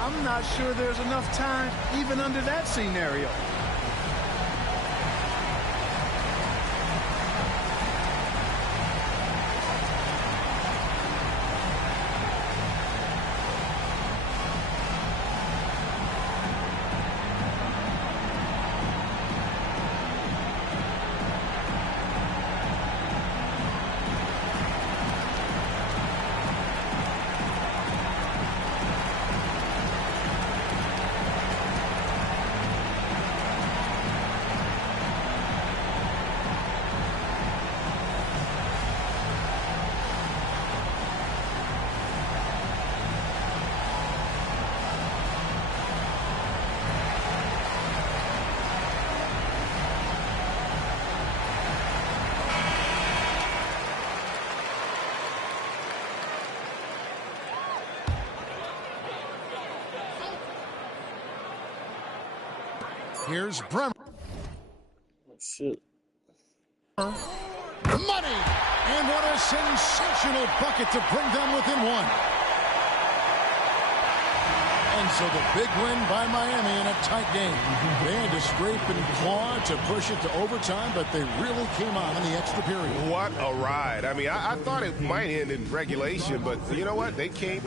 I'm not sure there's enough time even under that scenario. Here's Bremer. Oh, shit. Money! And what a sensational bucket to bring them within one. And so the big win by Miami in a tight game. They had to scrape and claw to push it to overtime, but they really came on in the extra period. What a ride. I mean, I thought it might end in regulation, but you know what? They came.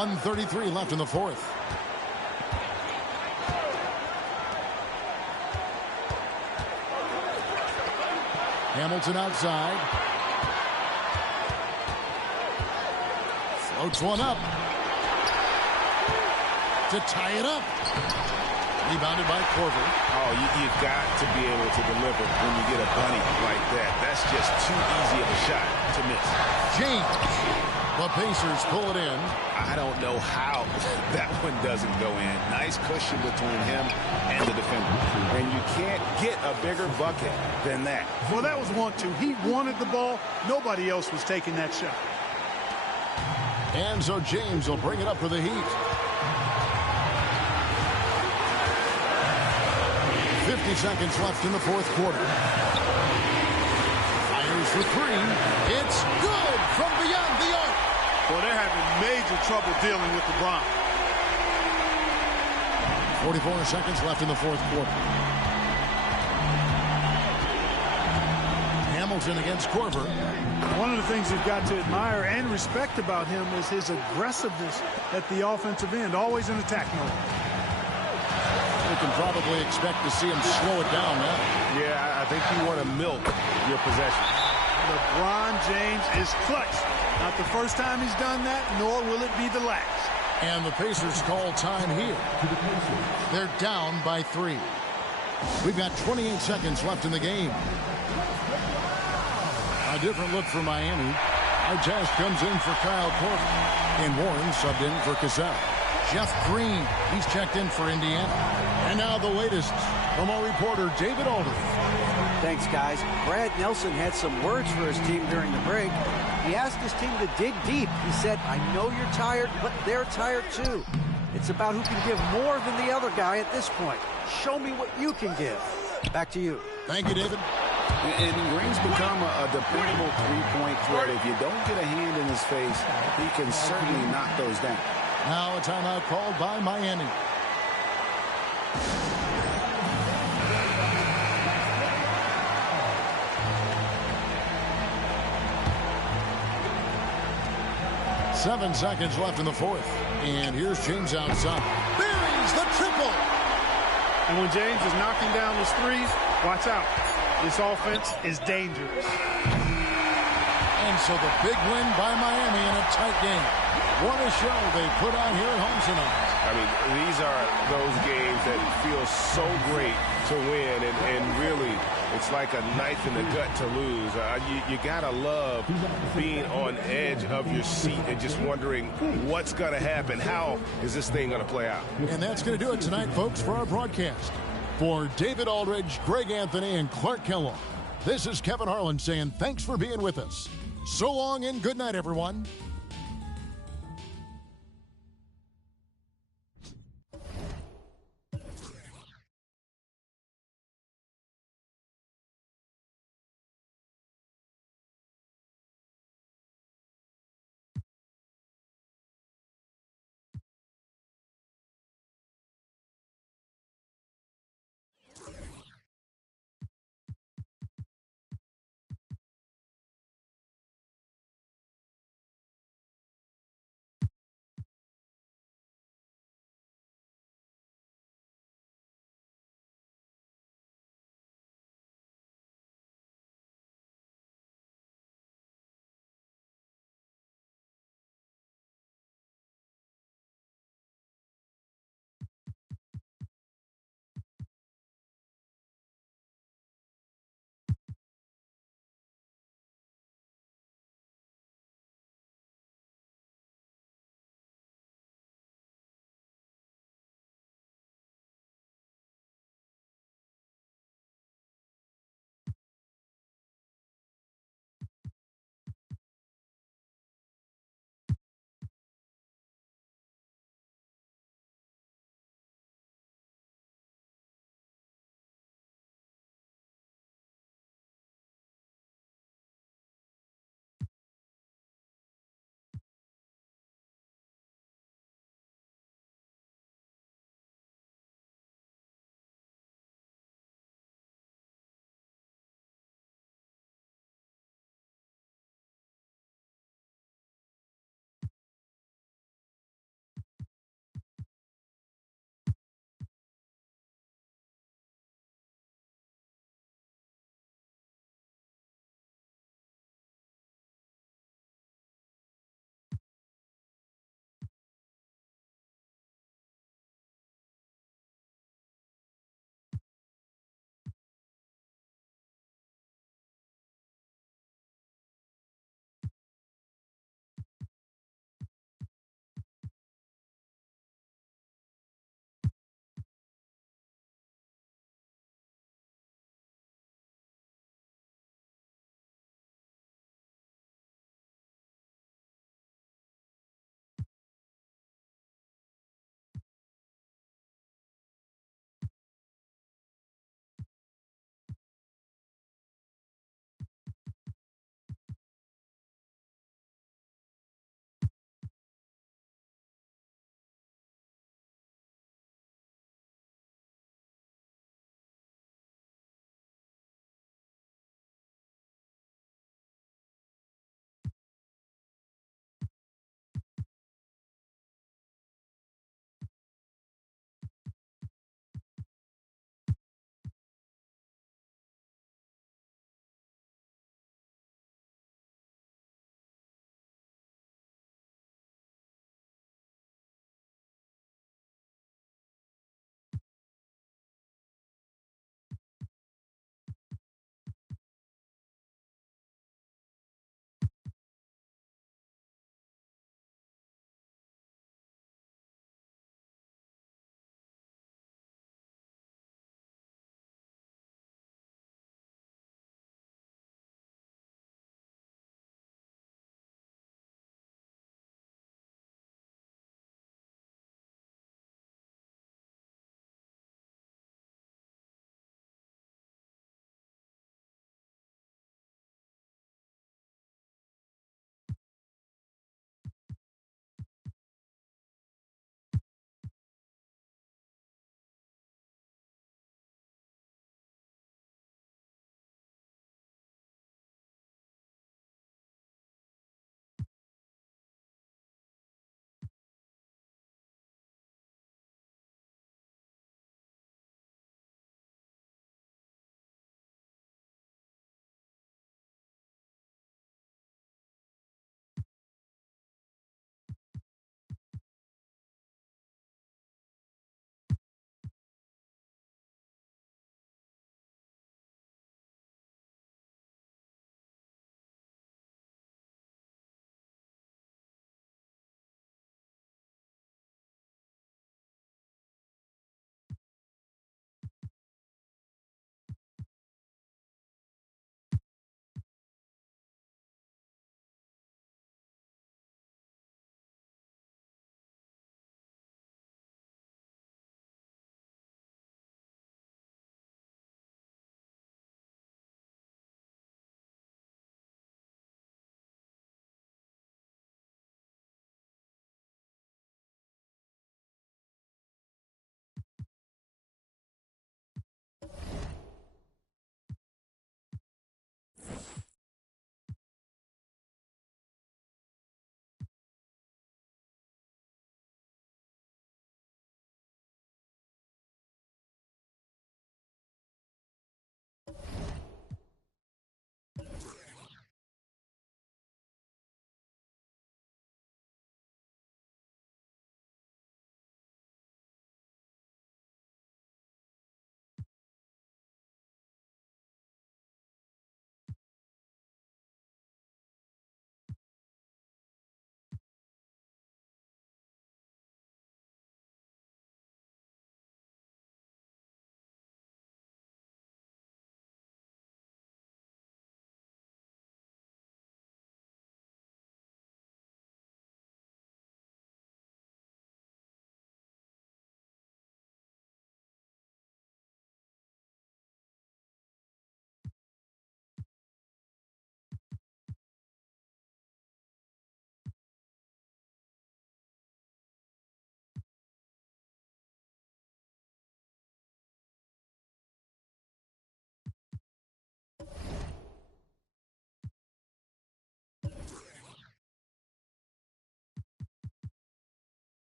.133 left in the fourth. Hamilton outside. Floats one up. To tie it up. Rebounded by Korver. Oh, you've got to be able to deliver when you get a bunny like that. That's just too easy of a shot to miss. James. The Pacers pull it in. I don't know how that one doesn't go in. Nice cushion between him and the defender. And you can't get a bigger bucket than that. Well, that was 1-2. He wanted the ball. Nobody else was taking that shot. And so James will bring it up for the Heat. 50 seconds left in the fourth quarter. Fires for three. It's good from beyond the arc. Well, they're having major trouble dealing with LeBron. 44 seconds left in the fourth quarter. Hamilton against Korver. One of the things you've got to admire and respect about him is his aggressiveness at the offensive end, always in attack mode. We can probably expect to see him slow it down now. Yeah, I think you want to milk your possession. LeBron James is clutch. Not the first time he's done that, nor will it be the last. And the Pacers call time here. They're down by 3. We've got 28 seconds left in the game. A different look for Miami. Artest comes in for Kyle Korver. And Warren subbed in for Cassell. Jeff Green, he's checked in for Indiana. And now the latest from our reporter, David Aldridge. Thanks, guys. Brad Nelson had some words for his team during the break. He asked his team to dig deep. He said, I know you're tired, but they're tired too. It's about who can give more than the other guy at this point. Show me what you can give. Back to you. Thank you, David. And Green's become a dependable three-point threat. If you don't get a hand in his face, he can certainly knock those down. Now a timeout called by Miami. Seven seconds left in the fourth. And here's James outside. Buries the triple. And when James is knocking down those threes, watch out. This offense is dangerous. And so the big win by Miami in a tight game. What a show they put on here at home tonight. I mean, these are those games that feel so great to win, and really, it's like a knife in the gut to lose. You got to love being on edge of your seat and just wondering what's going to happen. How is this thing going to play out? And that's going to do it tonight, folks, for our broadcast. For David Aldridge, Greg Anthony, and Clark Kellogg, this is Kevin Harlan saying thanks for being with us. So long and good night, everyone.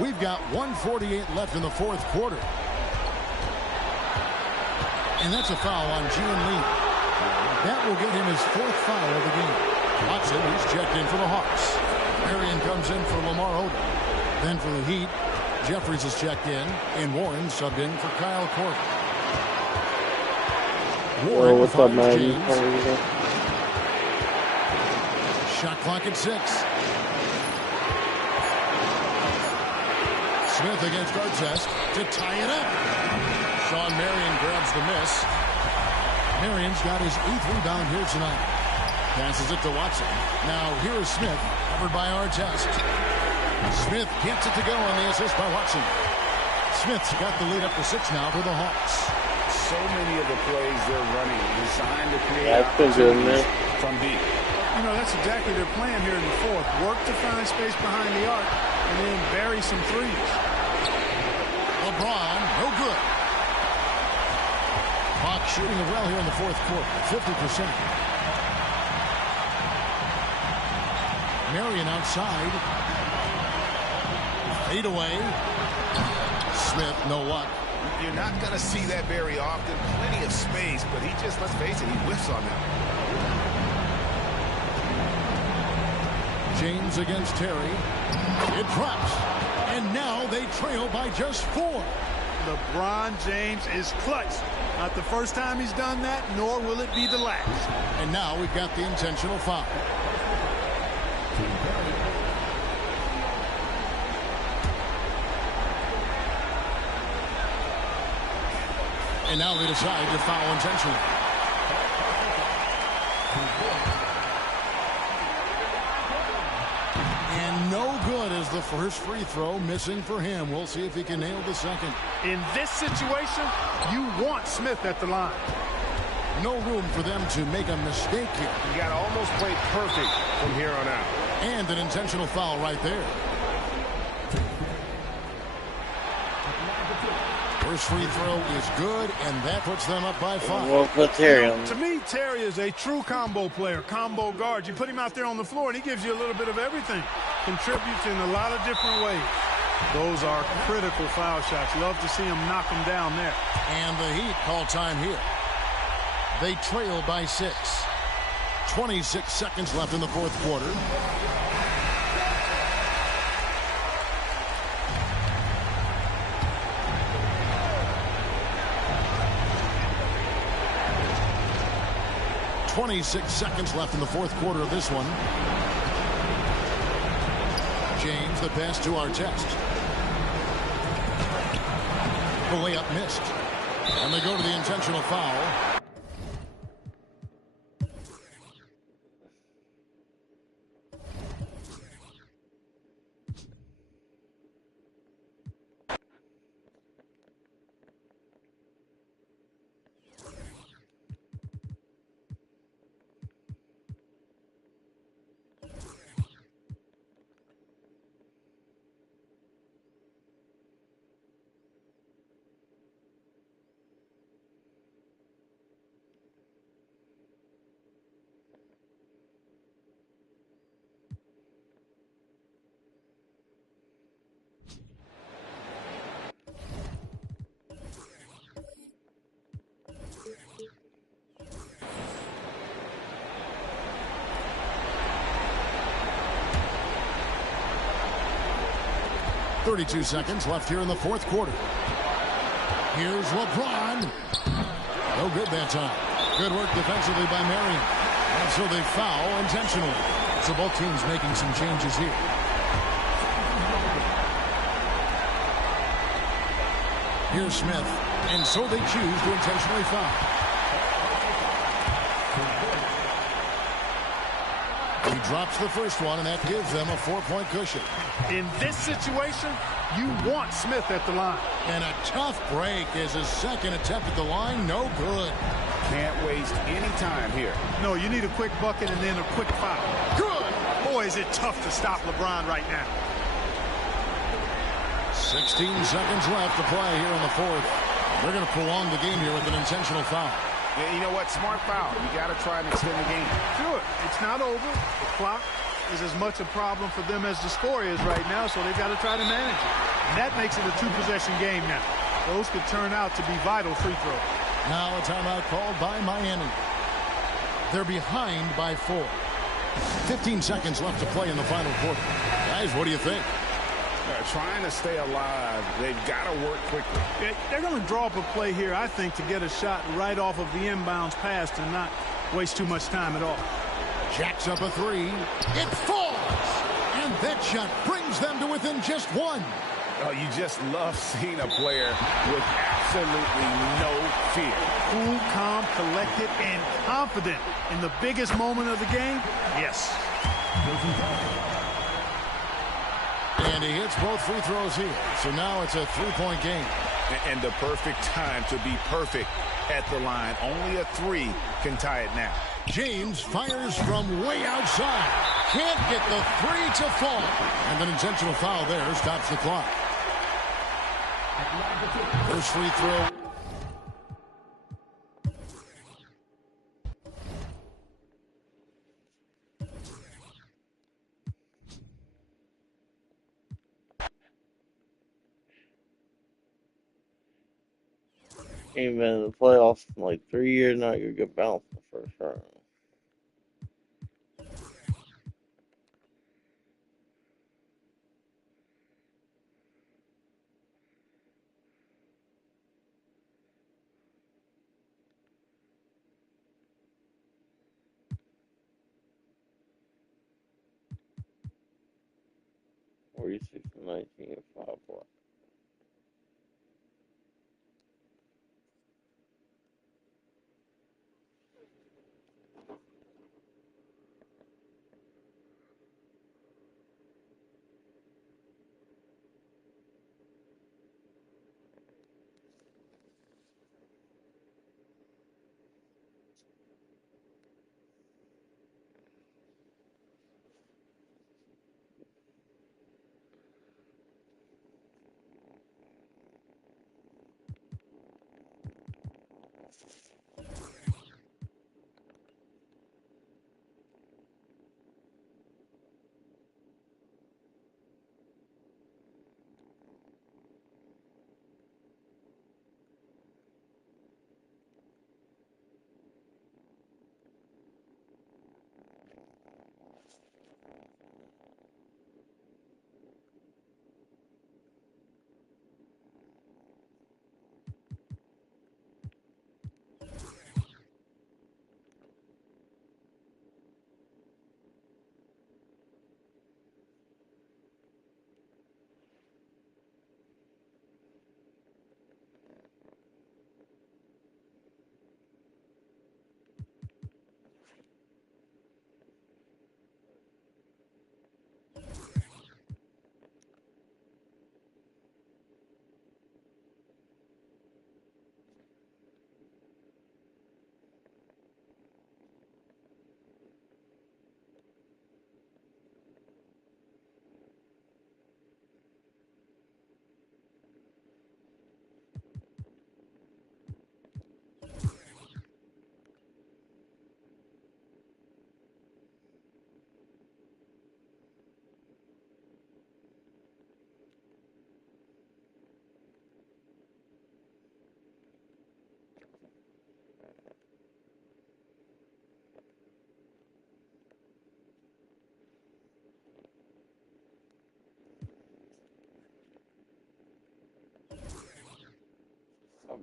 We've got 1:48 left in the fourth quarter. And that's a foul on Gian Lee. That will get him his fourth foul of the game. Watson, he's checked in for the Hawks. Marion comes in for Lamar Odom. Then for the Heat, Jeffries is checked in, and Warren subbed in for Kyle Korver. Warren, what's up, man? James. Shot clock at 6. Smith against Artest to tie it up. Sean Marion grabs the miss. Marion's got his 8th rebound here tonight. Passes it to Watson. Now here is Smith, covered by Artest. Smith gets it to go on the assist by Watson. Smith's got the lead up to 6 now for the Hawks. So many of the plays they're running designed to create That's been good, man. from deep. You know, that's exactly their plan here in the fourth. Work to find space behind the arc and then bury some threes. LeBron, no good. Hawks shooting it well here in the fourth quarter, 50%. Marion outside. Fade away. Smith, no luck. You're not going to see that very often. Plenty of space, but he just, let's face it, he whiffs on them. James against Terry. It drops. And now they trail by just 4. LeBron James is clutch. Not the first time he's done that, nor will it be the last. And now we've got the intentional foul. And now they decide to foul intentionally. And no good as the first free throw, missing for him. We'll see if he can nail the second. In this situation, you want Smith at the line. No room for them to make a mistake here. You got to almost play perfect from here on out. And an intentional foul right there. First free throw is good, and that puts them up by 5. We'll put Terry on. To me, Terry is a true combo player, combo guard. You put him out there on the floor, and he gives you a little bit of everything. Contributes in a lot of different ways. Those are critical foul shots. Love to see him knock them down there. And the Heat call time here. They trail by 6. 26 seconds left in the fourth quarter. .26 seconds left in the fourth quarter of this one. James, the pass to Artest. The layup missed. And they go to the intentional foul. .32 seconds left here in the fourth quarter. Here's LeBron. No good that time. Good work defensively by Marion. And so they foul intentionally. So both teams making some changes here. Here's Smith. And so they choose to intentionally foul. He drops the first one, and that gives them a 4-point cushion. In this situation, you want Smith at the line. And a tough break is his second attempt at the line. No good. Can't waste any time here. No, you need a quick bucket and then a quick foul. Good. Boy, is it tough to stop LeBron right now. 16 seconds left to play here in the fourth. They're going to prolong the game here with an intentional foul. Yeah, you know what? Smart foul. You got to try and extend the game. Sure, it's not over. The clock is as much a problem for them as the score is right now, so they've got to try to manage it. And that makes it a two-possession game now. Those could turn out to be vital free throws. Now a timeout called by Miami. They're behind by 4. 15 seconds left to play in the final quarter. Guys, what do you think? Trying to stay alive. They've got to work quickly. They're going to draw up a play here, I think, to get a shot right off of the inbounds pass and not waste too much time at all. Jacks up a 3. It falls! And that shot brings them to within just 1. Oh, you just love seeing a player with absolutely no fear. Cool, calm, collected, and confident in the biggest moment of the game. Yes. And he hits both free throws here. So now it's a 3-point game. And the perfect time to be perfect at the line. Only a 3 can tie it now. James fires from way outside. Can't get the 3 to fall. And an intentional foul there stops the clock. First free throw. Ain't been in the playoffs in like 3 years now. You get bounced in the first round. Or you 6-19 and 5 points.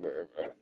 Very bad.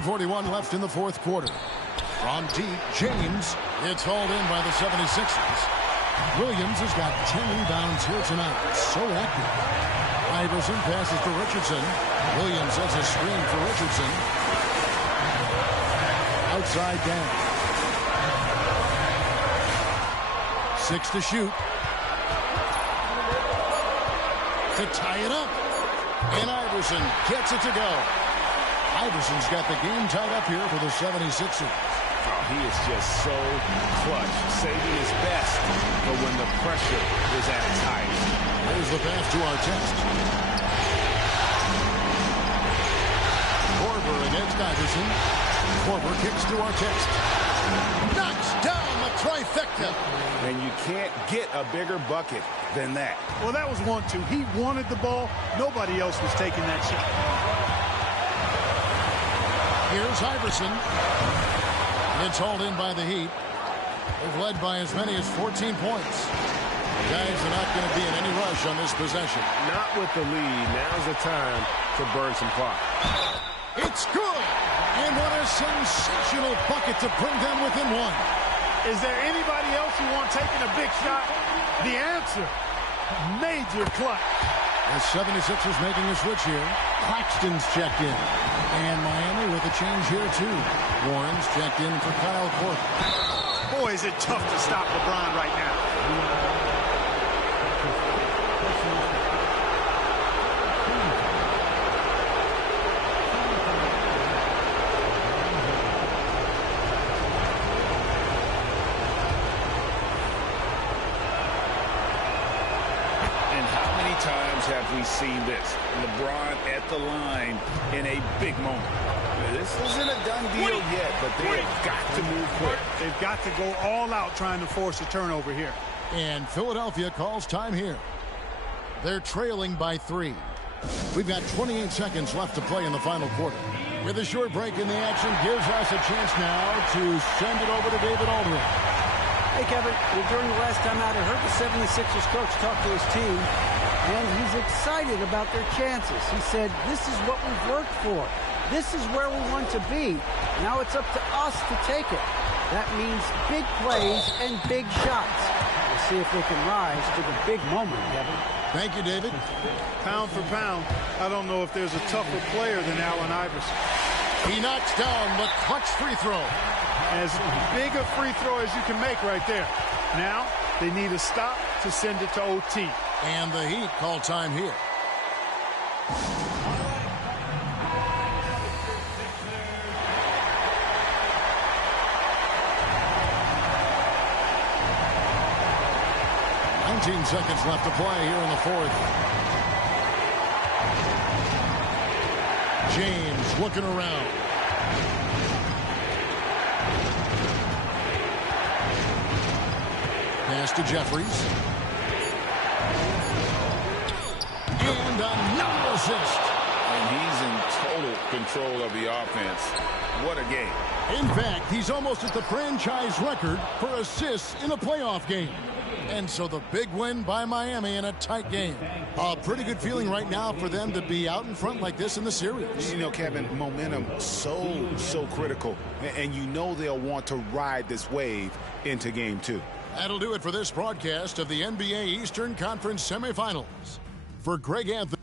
1:41 left in the fourth quarter. From deep, James. It's hauled in by the 76ers. Williams has got 10 rebounds here tonight. So active. Iverson passes to Richardson. Williams has a screen for Richardson. Outside down. 6 to shoot. To tie it up. And Iverson gets it to go. Iverson's got the game tied up here for the 76ers. Oh, he is just so clutch, saving his best for when the pressure is at its highest. There's the pass to Artest. Korver against Iverson. Korver kicks to Artest. Knocks down the trifecta. And you can't get a bigger bucket than that. Well, that was 1-2. He wanted the ball. Nobody else was taking that shot. Here's Iverson. It's hauled in by the Heat. They've led by as many as 14 points. The guys are not going to be in any rush on this possession. Not with the lead. Now's the time to burn some clock. It's good. And what a sensational bucket to bring them within one. Is there anybody else who wants taking a big shot? The answer, major clutch. The 76ers making a switch here. Claxton's checked in. And Miami with a change here, too. Warren's checked in for Kyle Korver. Boy, is it tough to stop LeBron right now. Times have we seen this? LeBron at the line in a big moment. This isn't a done deal yet, but they have got to move quick. They've got to go all out trying to force a turnover here. And Philadelphia calls time here. They're trailing by 3. We've got 28 seconds left to play in the final quarter. With a short break in the action gives us a chance now to send it over to David Aldridge. Hey, Kevin, during the last time out, I heard the 76ers coach talk to his team, and he's excited about their chances. He said, this is what we've worked for. This is where we want to be. Now it's up to us to take it. That means big plays and big shots. We'll see if they can rise to the big moment, Kevin. Thank you, David. Pound for pound, I don't know if there's a tougher player than Allen Iverson. He knocks down the clutch free throw. As big a free throw as you can make right there. Now, they need a stop to send it to OT. And the Heat call time here. Seconds left to play here in the fourth. James looking around. Pass to Jeffries. And another assist. And he's in total control of the offense. What a game. In fact, he's almost at the franchise record for assists in a playoff game. And so the big win by Miami in a tight game. A pretty good feeling right now for them to be out in front like this in the series. You know, Kevin, momentum so critical. And you know they'll want to ride this wave into game 2. That'll do it for this broadcast of the NBA Eastern Conference semifinals. For Greg Anthony.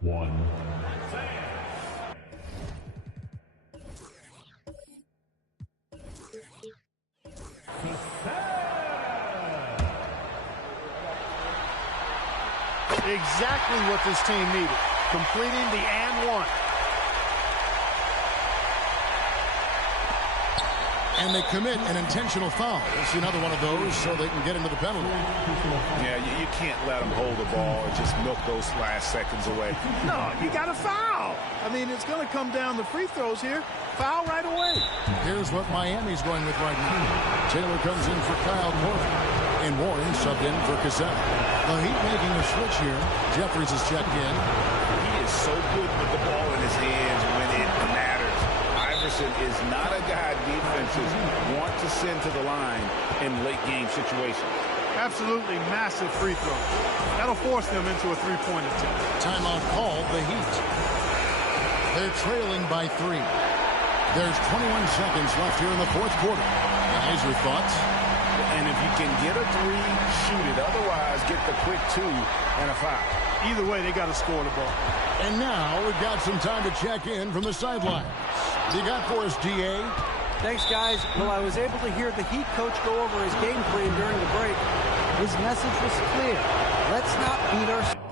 One. Exactly what this team needed. Completing the and one. And they commit an intentional foul. It's another one of those so they can get into the penalty. Yeah, you can't let them hold the ball and just milk those last seconds away. No, you got to foul. I mean, it's going to come down to free throws here. Foul right away. Here's what Miami's going with right now. Taylor comes in for Kyle Korver. And Warren subbed in for Cassell. The Heat making a switch here. Jeffries is checked in. He is so good with the ball in his hands when it matters. Iverson is not a guy defenses want to send to the line in late game situations. Absolutely massive free throw. That'll force them into a three-point attempt. Timeout called the Heat. They're trailing by 3. There's 21 seconds left here in the fourth quarter. Guys, your thoughts? And if you can get a 3, shoot it. Otherwise, get the quick 2 and a foul. Either way, they got to score the ball. And now we've got some time to check in from the sidelines. What you got for us, DA? Thanks, guys. Well, I was able to hear the Heat coach go over his game plan during the break. His message was clear. Let's not beat ourselves.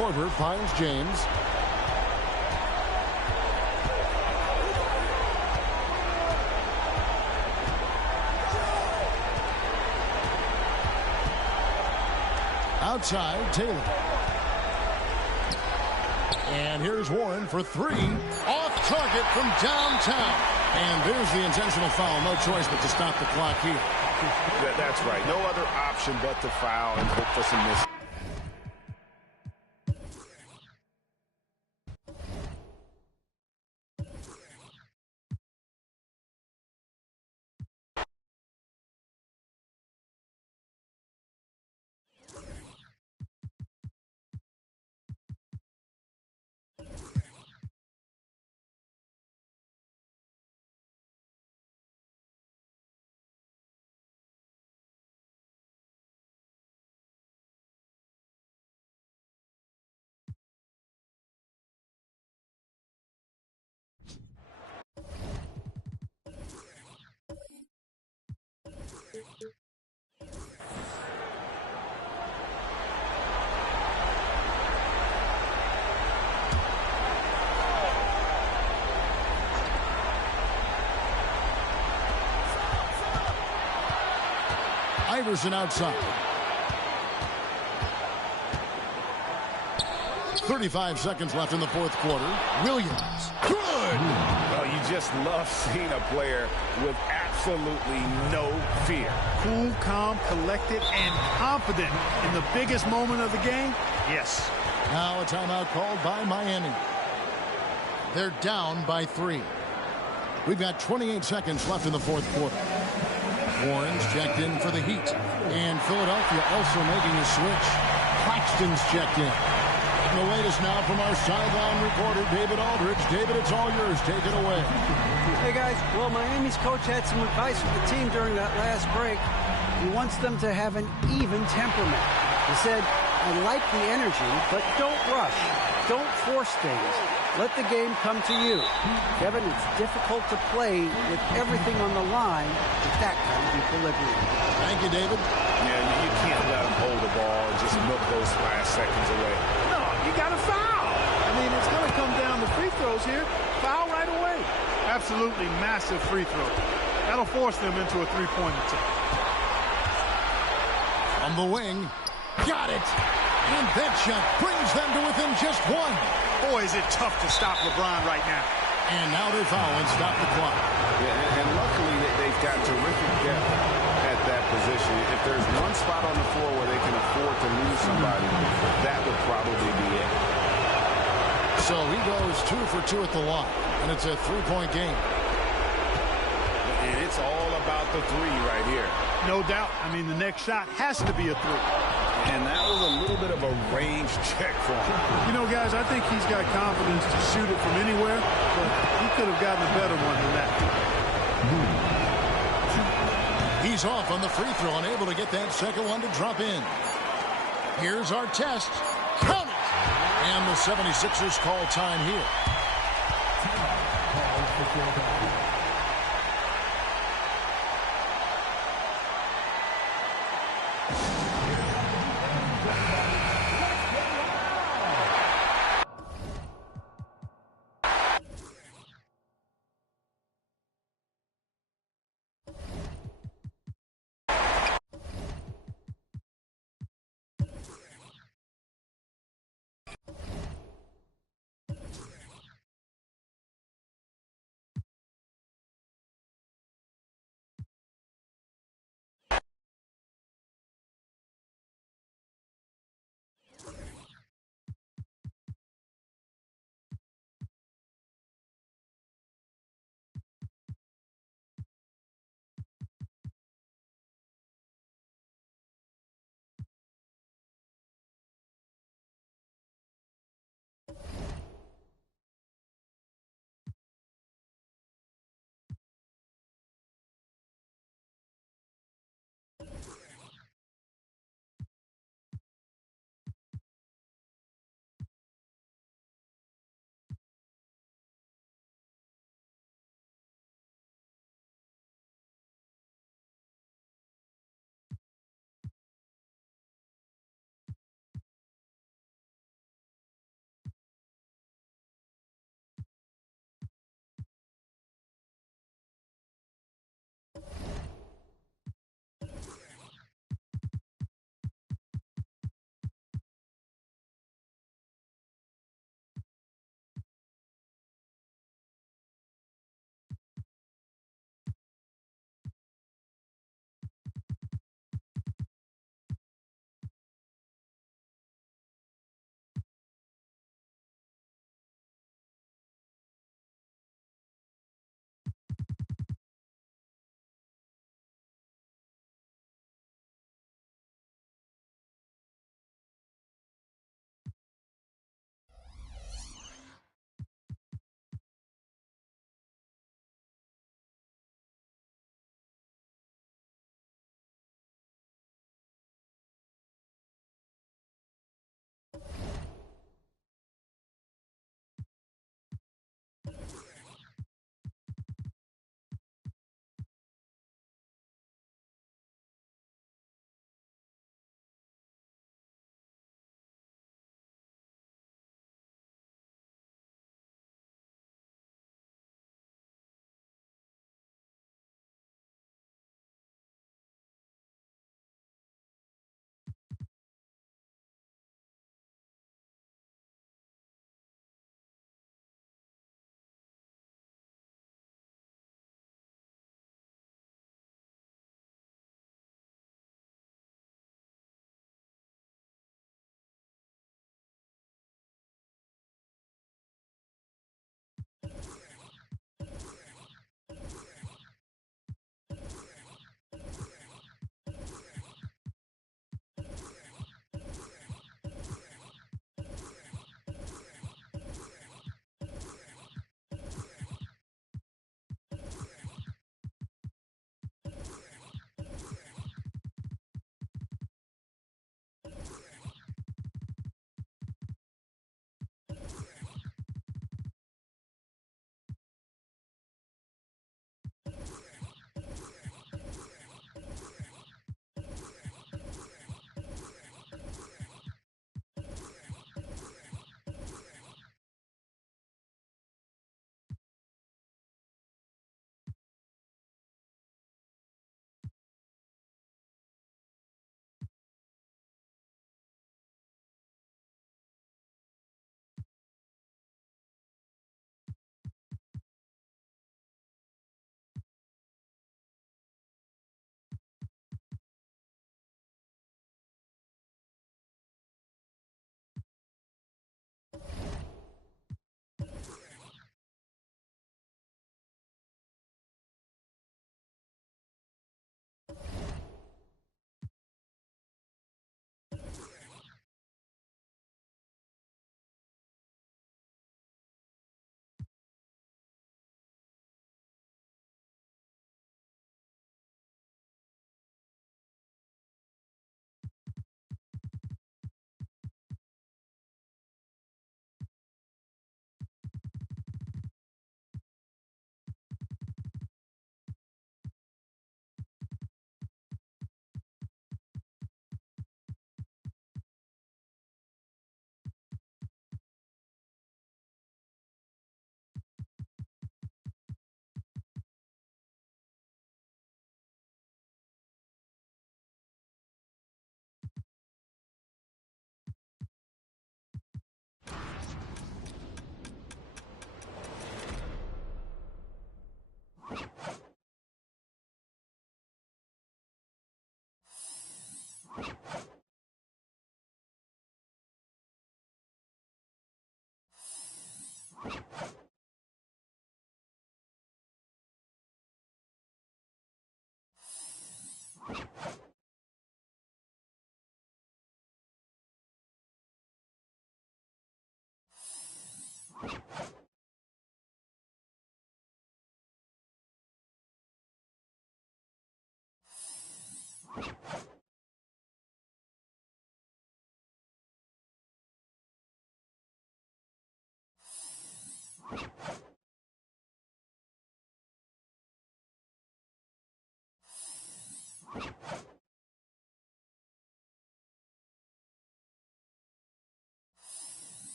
Korver finds James. Outside, Taylor. And here's Warren for 3. Off target from downtown. And there's the intentional foul. No choice but to stop the clock here. That's right. No other option but to foul and hope for some miss. Iverson outside. 35 seconds left in the fourth quarter. Williams. Good. Well, you just love seeing a player with absolutely no fear. Cool, calm, collected, and confident in the biggest moment of the game. Yes. Now a timeout called by Miami. They're down by 3. We've got 28 seconds left in the fourth quarter. Warren's checked in for the Heat. And Philadelphia also making a switch. Claxton's checked in. The latest now from our sideline reporter, David Aldridge. David, it's all yours. Take it away. Hey, guys. Well, Miami's coach had some advice for the team during that last break. He wants them to have an even temperament. He said, I like the energy, but don't rush. Don't force things. Let the game come to you. Kevin, it's difficult to play with everything on the line with that kind of equilibrium. Thank you, David. Yeah, you can't let him hold the ball and just milk those last seconds away. No, you got to foul. I mean, it's going to come down to free throws here. Foul right away. Absolutely massive free throw. That'll force them into a three-point attempt. On the wing. Got it. And that shot brings them to within just one. Boy, is it tough to stop LeBron right now. And now they foul and stop the clock. Yeah, and luckily they've got terrific depth at that position. If there's one spot on the floor where they can afford to lose somebody, that would probably be it. So he goes 2 for 2 at the line, and it's a three-point game. And it's all about the three right here. No doubt. I mean, the next shot has to be a three. And that was a little bit of a range check for him. You know, guys, I think he's got confidence to shoot it from anywhere, but he could have gotten a better one than that. He's off on the free throw, unable to get that second one to drop in. Here's our test. Count it! And the 76ers call time here.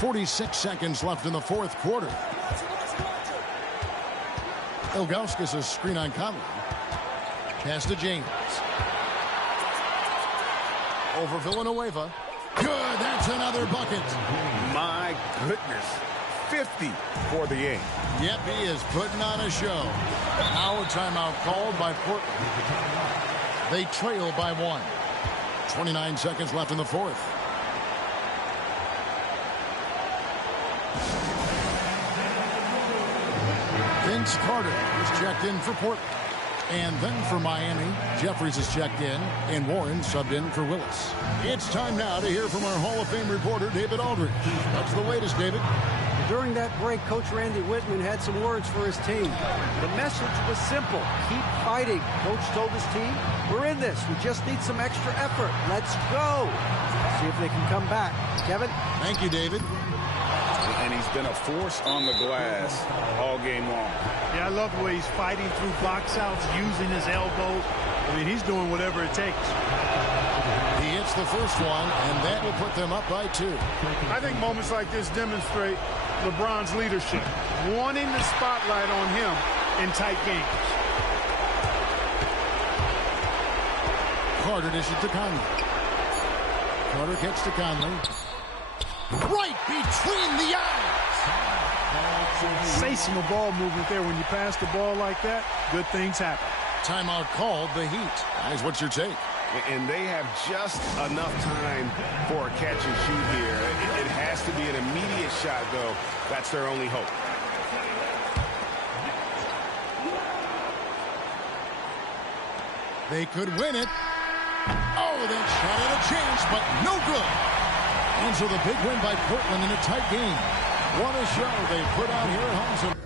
46 seconds left in the fourth quarter. Ilgauskas a screen on Conley. Pass to James. Over Villanueva. Good, that's another bucket. My goodness. 50 for the game. Yep, he is putting on a show. Now a timeout called by Portland. They trail by 1. 29 seconds left in the fourth. Vince Carter is checked in for Portland. And then for Miami, Jeffries is checked in, and Warren subbed in for Willis. It's time now to hear from our Hall of Fame reporter, David Aldridge. What's the latest, David? During that break, Coach Randy Whitman had some words for his team. The message was simple. Keep fighting. Coach told his team, we're in this. We just need some extra effort. Let's go. See if they can come back. Kevin? Thank you, David. And he's been a force on the glass all game long. Yeah, I love the way he's fighting through box outs, using his elbows. I mean, he's doing whatever it takes. He hits the first one, and that will put them up by 2. I think moments like this demonstrate LeBron's leadership, wanting the spotlight on him in tight games. Carter dishes to Conley. Carter gets to Conley. Right between the eyes. Sensational ball movement there. When you pass the ball like that, good things happen. Timeout called, the Heat. Guys, what's your take? And they have just enough time for a catch and shoot here. It has to be an immediate shot, though. That's their only hope. They could win it. Oh, that shot had a chance, but no good. And so the big win by Portland in a tight game. What a show they put out here at home.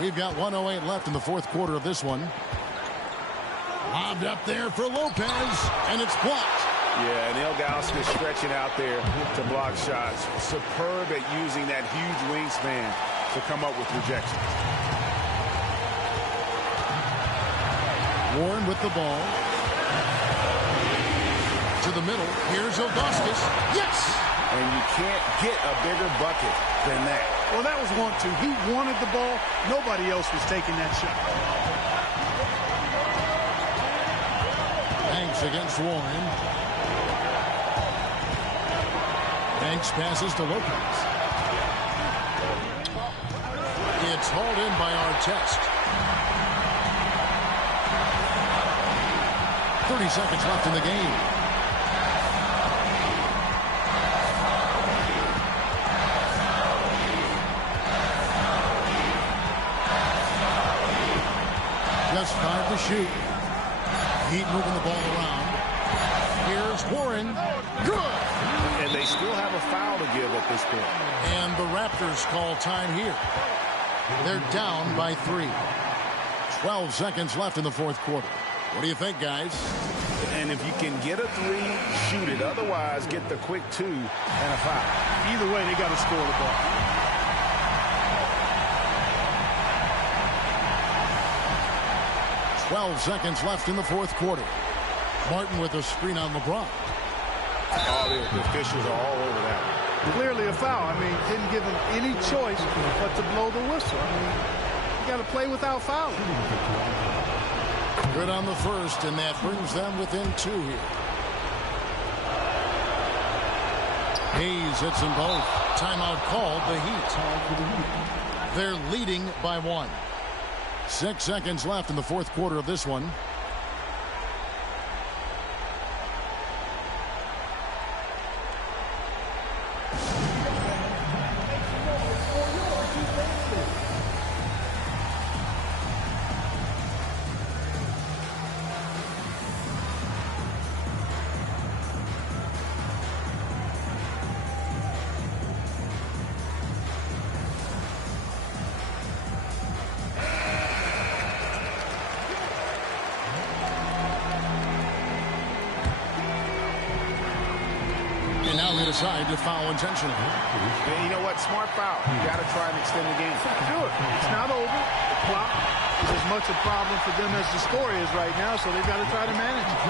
We've got 1:08 left in the fourth quarter of this one. Lobbed up there for Lopez, and it's blocked. Yeah, and Ilgauskas stretching out there to block shots. Superb at using that huge wingspan to come up with rejections. Warren with the ball. To the middle. Here's Ilgauskas. Yes! And you can't get a bigger bucket than that. Well, that was 1-2. He wanted the ball. Nobody else was taking that shot. Banks against Warren. Banks passes to Lopez. It's hauled in by Artest. 30 seconds left in the game. Just 5 to shoot. Heat moving the ball around. Here's Warren. Good! And they still have a foul to give at this point. And the Raptors call time here. They're down by 3. 12 seconds left in the fourth quarter. What do you think, guys? And if you can get a 3, shoot it. Otherwise, get the quick 2 and a foul. Either way, they got to score the ball. Twelve seconds left in the fourth quarter. Martin with a screen on LeBron. Oh, the officials are all over that. Clearly a foul. I mean, didn't give him any choice but to blow the whistle. I mean, you got to play without fouling. Good on the first, and that brings them within 2 here. Hayes hits them both. Timeout called, the Heat. They're leading by 1. 6 seconds left in the fourth quarter of this one. Decide to foul intentionally. And you know what? Smart foul. You got to try and extend the game. Do it. It's not over. The clock is as much a problem for them as the score is right now, so they've got to try to manage it.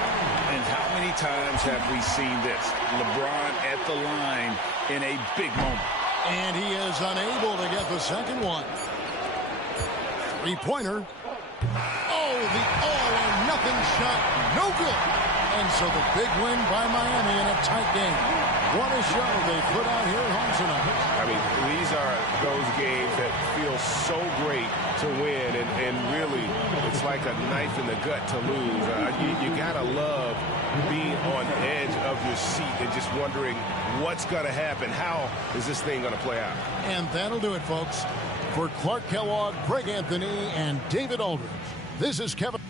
And how many times have we seen this? LeBron at the line in a big moment. And he is unable to get the second one. Three-pointer. Oh, the all-or-nothing shot. No good. And so the big win by Miami in a tight game. What a show they put out here at home tonight. I mean, these are those games that feel so great to win, and really, it's like a knife in the gut to lose. You gotta love being on edge of your seat and just wondering what's gonna happen. How is this thing gonna play out? And that'll do it, folks. For Clark Kellogg, Greg Anthony, and David Aldridge, this is Kevin.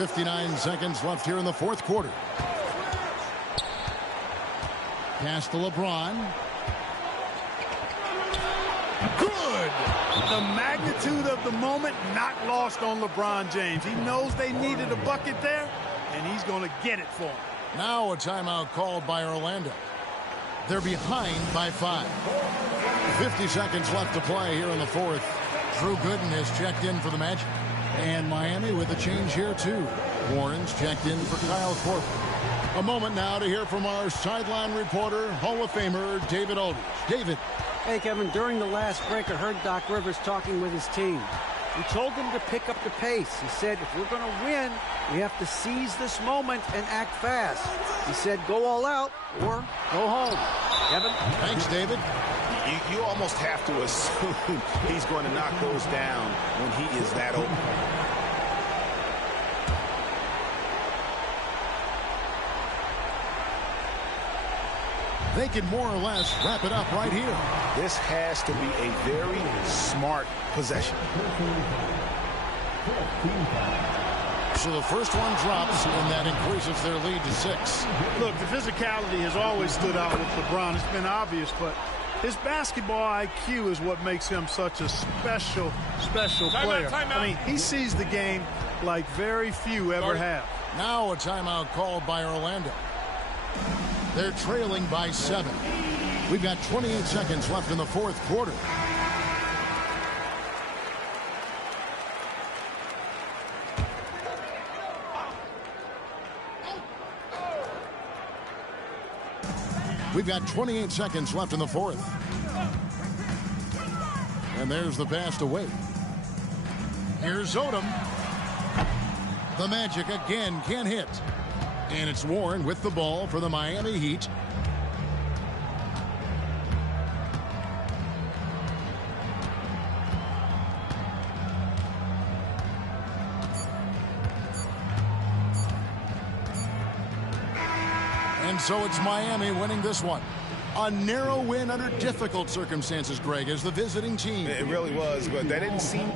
59 seconds left here in the fourth quarter. Pass to LeBron. Good! The magnitude of the moment not lost on LeBron James. He knows they needed a bucket there, and he's going to get it for him. Now a timeout called by Orlando. They're behind by 5. 50 seconds left to play here in the fourth. Drew Gooden has checked in for the Magic. And Miami with a change here, too. Warren's checked in for Kyle Korver. A moment now to hear from our sideline reporter, Hall of Famer David Aldridge. David. Hey, Kevin, during the last break, I heard Doc Rivers talking with his team. He told them to pick up the pace. He said, if we're going to win, we have to seize this moment and act fast. He said, go all out or go home. Kevin? Thanks, David. You almost have to assume he's going to knock those down when he is that open. They can more or less wrap it up right here. This has to be a very smart possession. So the first one drops, and that increases their lead to 6. Look, the physicality has always stood out with LeBron. It's been obvious, but his basketball IQ is what makes him such a special player. I mean, he sees the game like very few ever have. Now a timeout called by Orlando. They're trailing by 7. We've got 28 seconds left in the fourth quarter. We've got 28 seconds left in the fourth. And there's the pass to Wade. Here's Odom. The Magic again can't hit. And it's Warren with the ball for the Miami Heat. And so it's Miami winning this one. A narrow win under difficult circumstances, Greg, as the visiting team. It really was, but that didn't seem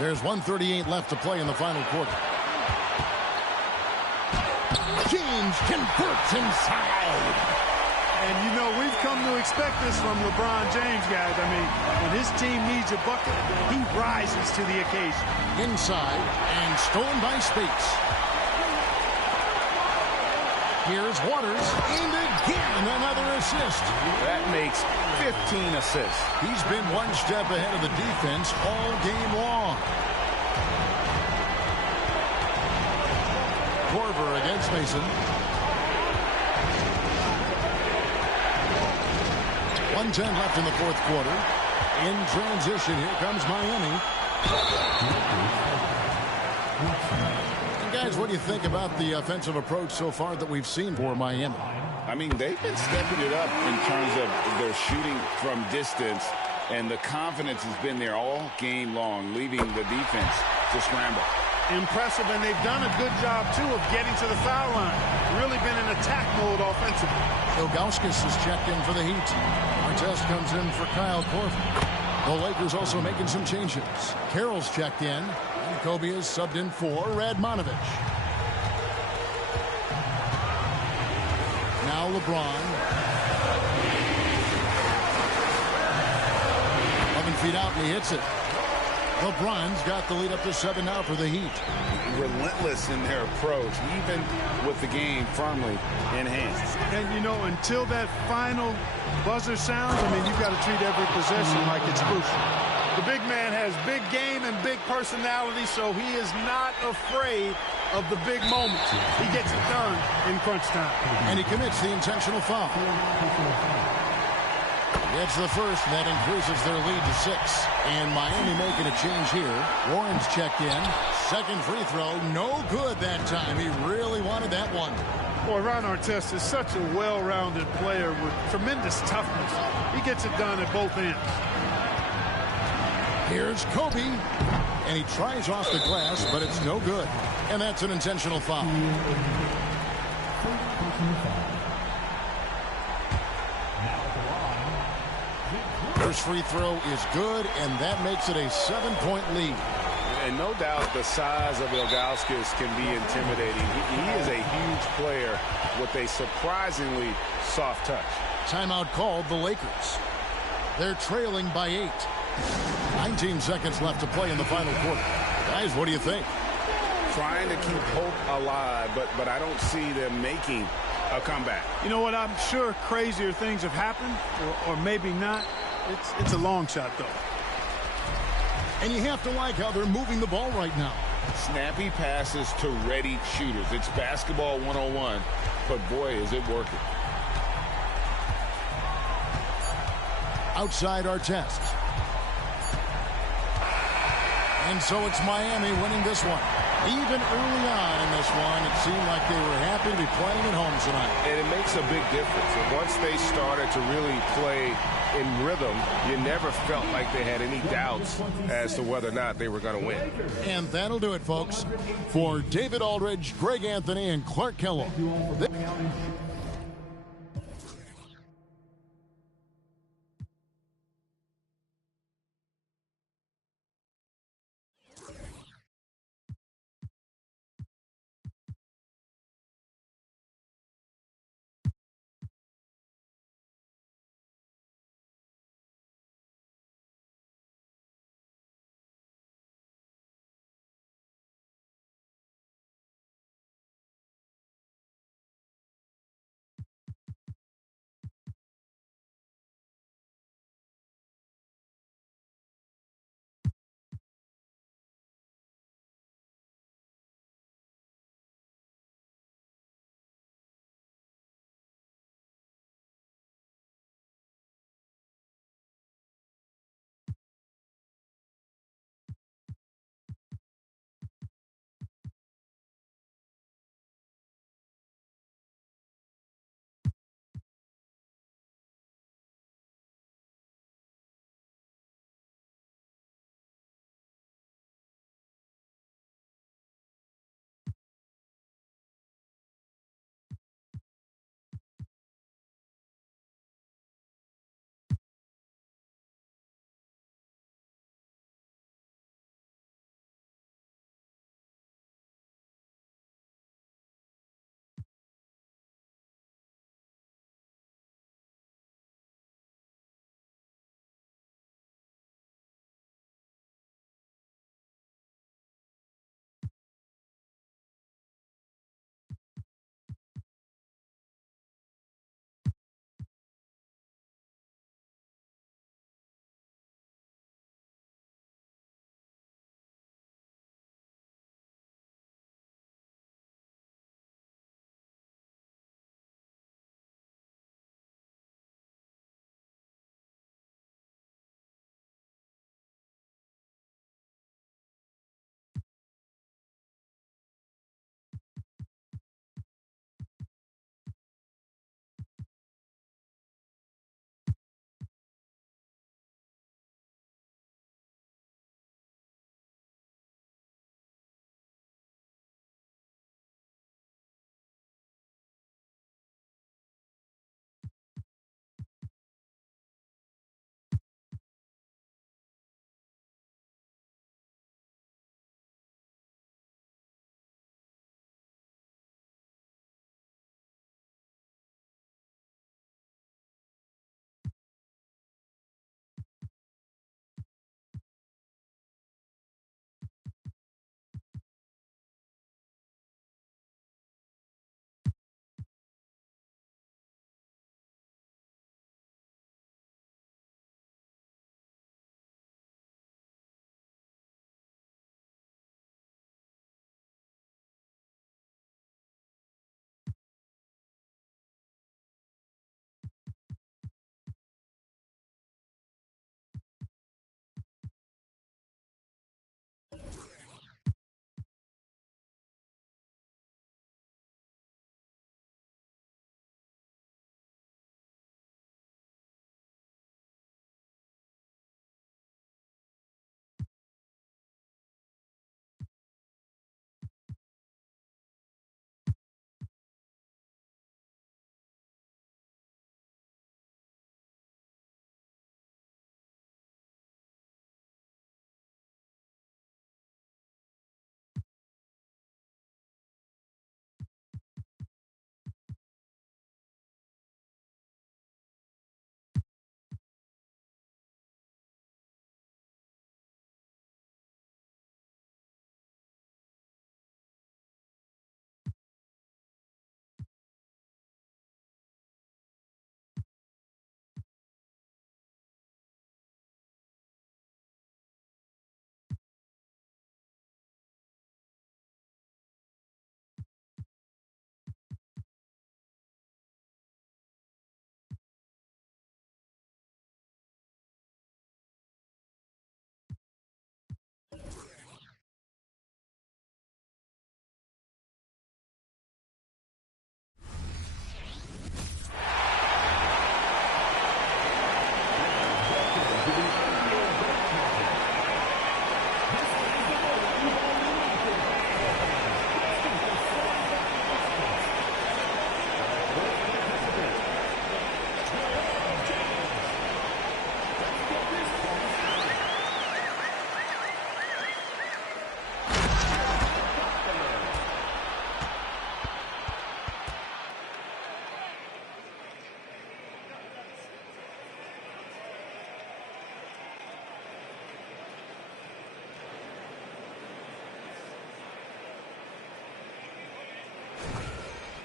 There's 1:38 left to play in the final quarter. James converts inside. And, you know, we've come to expect this from LeBron James, guys. I mean, when his team needs a bucket, he rises to the occasion. Inside and stolen by Spates. Here's Waters, and again another assist. That makes 15 assists. He's been one step ahead of the defense all game long. Korver against Mason. 1:10 left in the fourth quarter. In transition, here comes Miami. And guys, what do you think about the offensive approach so far that we've seen for Miami? I mean, they've been stepping it up in terms of their shooting from distance, and the confidence has been there all game long, leaving the defense to scramble. Impressive, and they've done a good job, too, of getting to the foul line. Really been in attack mode offensively. Ilgauskas is checked in for the Heat. Artest comes in for Kyle Korver. The Lakers also making some changes. Carroll's checked in, and Kobe is subbed in for Radmanovich. Now LeBron. 11 feet out, and he hits it. LeBron's got the lead up to 7 now for the Heat. Relentless in their approach, even with the game firmly in hand. And, you know, until that final buzzer sounds, I mean, you've got to treat every possession like it's crucial. The big man has big game and big personality, so he is not afraid of the big moments. He gets it done in crunch time. And he commits the intentional foul. Gets the first, and that increases their lead to 6. And Miami making a change here. Warren's checked in. Second free throw, no good that time. He really wanted that one. Boy, Ron Artest is such a well-rounded player with tremendous toughness. He gets it done at both ends. Here's Kobe. And he tries off the glass, but it's no good. And that's an intentional foul. First free throw is good, and that makes it a 7-point lead. And no doubt the size of Ilgauskas can be intimidating. He is a huge player with a surprisingly soft touch. Timeout called the Lakers. They're trailing by 8. 19 seconds left to play in the final quarter. Guys, what do you think? Trying to keep hope alive, but I don't see them making a comeback. You know what? I'm sure crazier things have happened, or maybe not. It's a long shot, though. And you have to like how they're moving the ball right now. Snappy passes to ready shooters. It's basketball 101, but boy, is it working. Outside Artest. And so it's Miami winning this one. Even early on in this one, it seemed like they were happy to be playing at home tonight. And it makes a big difference. And once they started to really play in rhythm, you never felt like they had any doubts as to whether or not they were going to win. And that'll do it, folks. For David Aldridge, Greg Anthony, and Clark Kellogg.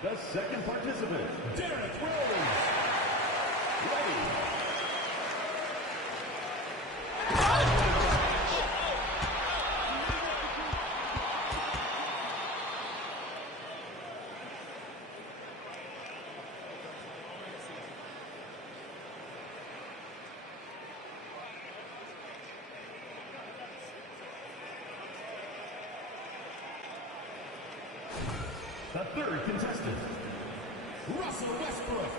The second participant, Derek Rose. Ready. The third contestant, Russell Westbrook.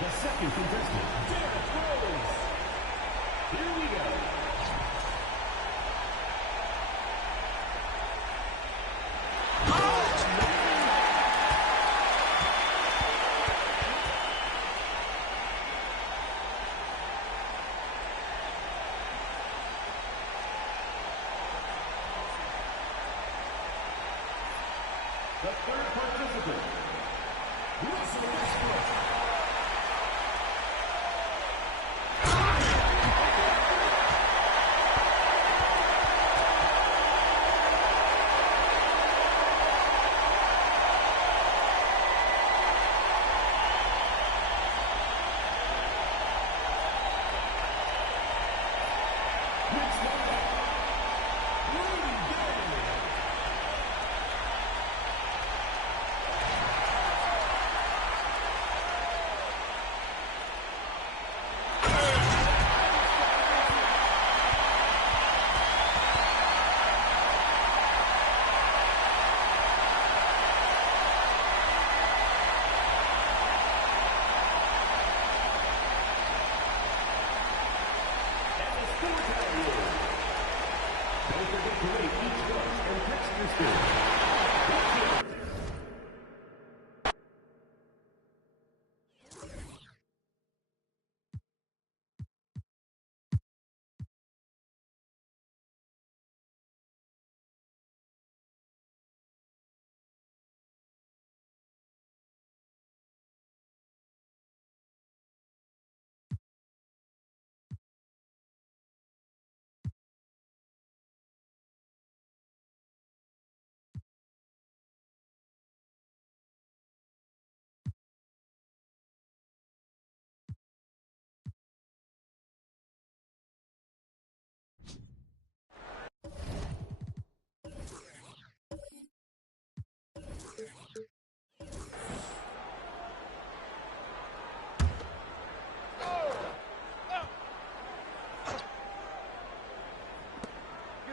The second contestant, Derek Rose. Here we go. The third participant, Russell Westbrook.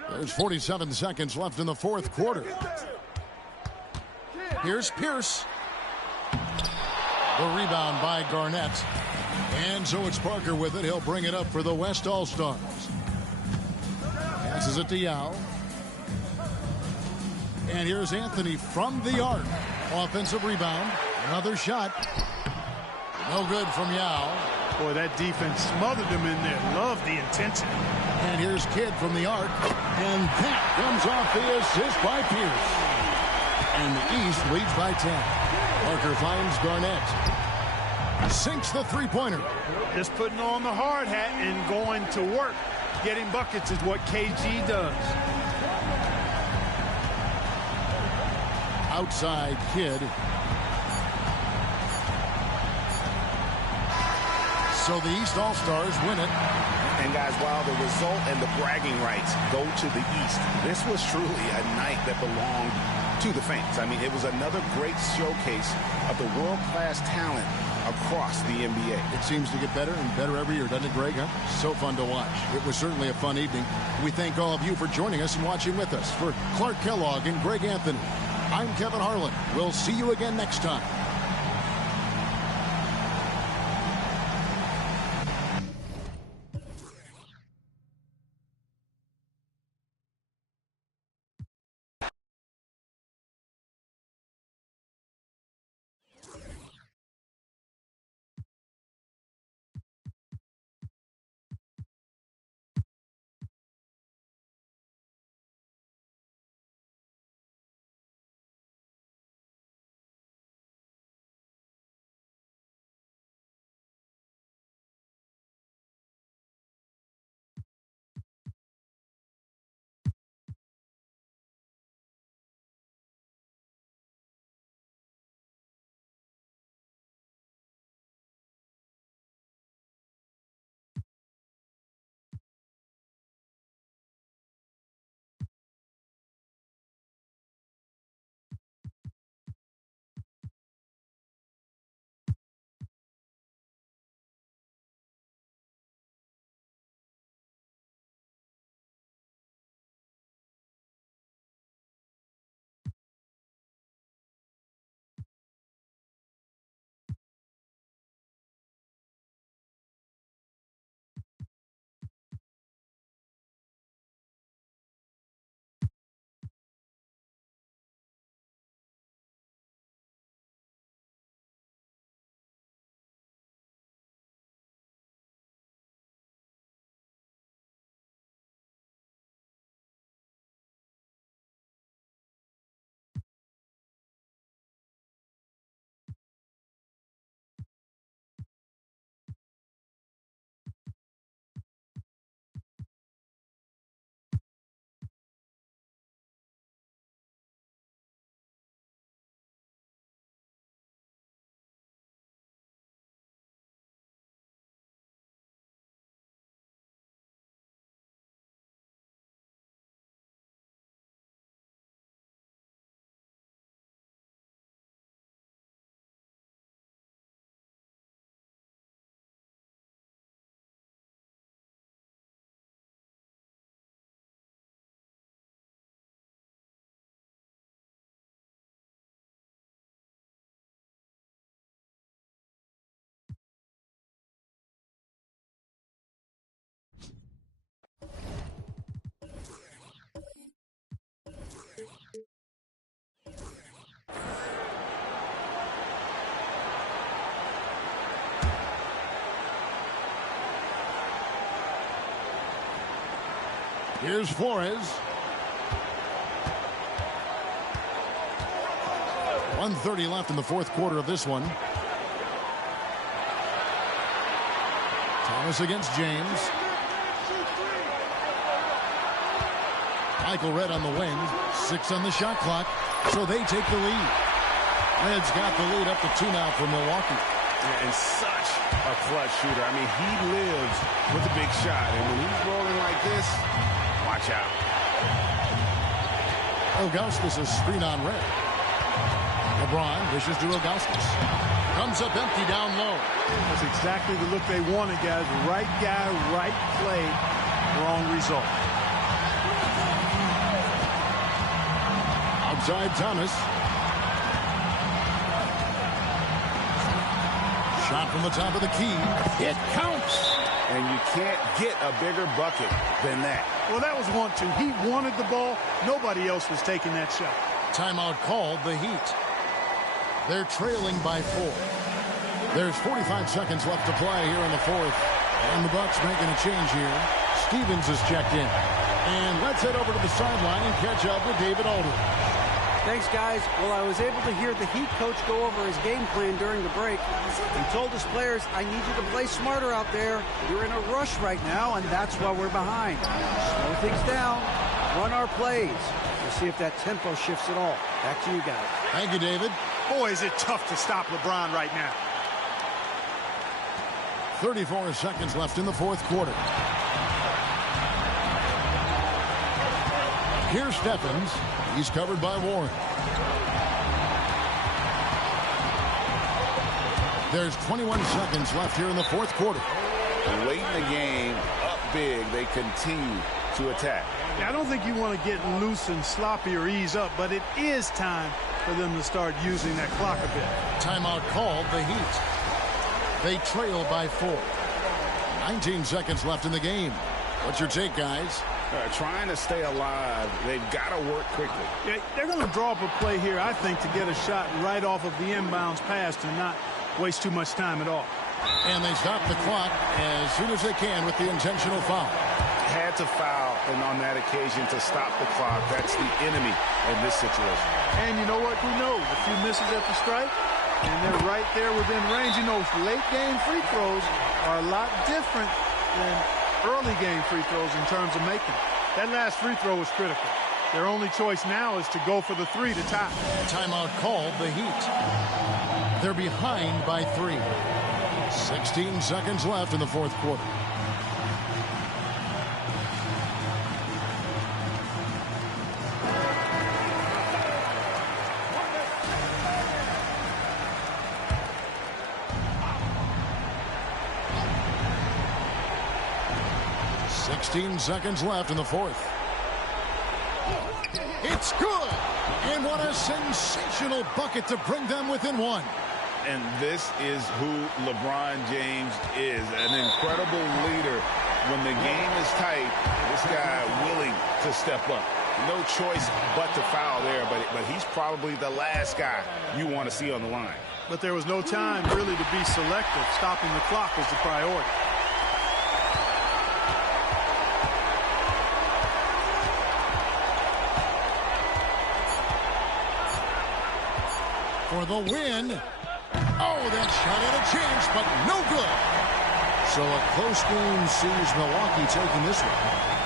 There's 47 seconds left in the fourth quarter. Here's Pierce. The rebound by Garnett. And so it's Parker with it. He'll bring it up for the West All-Stars. Passes it to Yao. And here's Anthony from the arc. Offensive rebound. Another shot. No good from Yao. Boy, that defense smothered him in there. Love the intensity. And here's Kidd from the arc. And that comes off the assist by Pierce. And the East leads by 10. Parker finds Garnett. Sinks the three-pointer. Just putting on the hard hat and going to work. Getting buckets is what KG does. Outside Kidd. So the East All-Stars win it. And guys, while the result and the bragging rights go to the East, this was truly a night that belonged to the fans. I mean, it was another great showcase of the world-class talent across the NBA. It seems to get better and better every year, doesn't it, Greg? Huh? So fun to watch. It was certainly a fun evening. We thank all of you for joining us and watching with us. For Clark Kellogg and Greg Anthony, I'm Kevin Harlan. We'll see you again next time. Here's Flores. 1:30 left in the fourth quarter of this one. Thomas against James. Michael Redd on the wing. 6 on the shot clock. So they take the lead. Redd's got the lead up to 2 now for Milwaukee. Yeah, and such a clutch shooter. I mean, he lives with a big shot. And when he's rolling like this, watch out. Ilgauskas is screen on Redd. Lebron dishes to Ilgauskas. Comes up empty down low. That's exactly the look they wanted, guys. Right guy, right play, wrong result. Outside Thomas. Shot from the top of the key. It counts. And you can't get a bigger bucket than that. Well, that was 1-2. He wanted the ball. Nobody else was taking that shot. Timeout called, the Heat. They're trailing by 4. There's 45 seconds left to play here in the fourth. And the Bucks making a change here. Stevens is checked in. And let's head over to the sideline and catch up with David Aldridge. Thanks, guys. Well, I was able to hear the Heat coach go over his game plan during the break. He told his players, I need you to play smarter out there. You're in a rush right now, and that's why we're behind. Slow things down. Run our plays. We'll see if that tempo shifts at all. Back to you guys. Thank you, David. Boy, is it tough to stop LeBron right now. 34 seconds left in the fourth quarter. Here's Stephens. He's covered by Warren. There's 21 seconds left here in the fourth quarter. Late in the game, up big, they continue to attack. I don't think you want to get loose and sloppy or ease up, but it is time for them to start using that clock a bit. Timeout called, the Heat. They trail by 4. 19 seconds left in the game. What's your take, guys? Trying to stay alive, they've got to work quickly. Yeah, they're going to draw up a play here, I think, to get a shot right off of the inbounds pass and not waste too much time at all. And they stop the clock as soon as they can with the intentional foul. Had to foul, and on that occasion to stop the clock. That's the enemy in this situation. And you know what? Who knows? A few misses at the stripe, and they're right there within range. You know, late game free throws are a lot different than early game free throws in terms of making. That last free throw was critical. Their only choice now is to go for the 3 to tie. Timeout called, the Heat. They're behind by 3. 16 seconds left in the fourth quarter. Seconds left in the fourth. It's good! And what a sensational bucket to bring them within 1. And this is who LeBron James is, an incredible leader. When the game is tight, this guy willing to step up. No choice but to foul there, but he's probably the last guy you want to see on the line. But there was no time really to be selective. Stopping the clock was the priority. For the win. Oh, that shot had a chance, but no good. So a close game sees Milwaukee taking this one.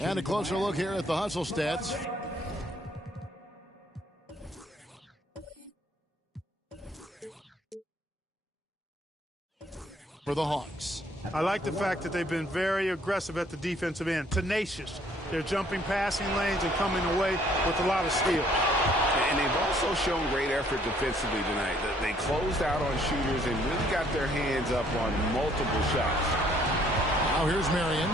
And a closer look here at the hustle stats. For the Hawks. I like the fact that they've been very aggressive at the defensive end, tenacious. They're jumping passing lanes and coming away with a lot of steals. And they've also shown great effort defensively tonight. They closed out on shooters and really got their hands up on multiple shots. Now here's Marion.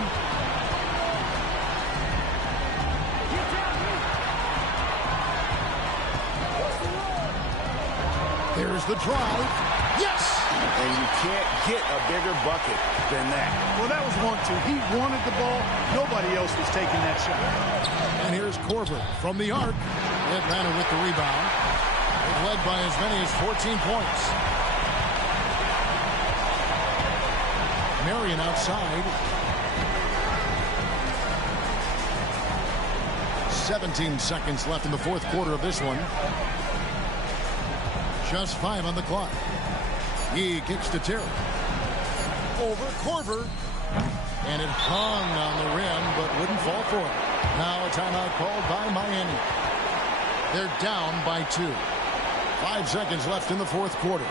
There's the drive. Yes! And you can't get a bigger bucket than that. Well, that was 1-2. He wanted the ball. Nobody else was taking that shot. And here's Korver from the arc. Atlanta with the rebound. They've led by as many as 14 points. Marion outside. 17 seconds left in the fourth quarter of this one. Just 5 on the clock. He kicks to Terry. Over Korver. And it hung on the rim, but wouldn't fall for it. Now a timeout called by Miami. They're down by 2. 5 seconds left in the fourth quarter.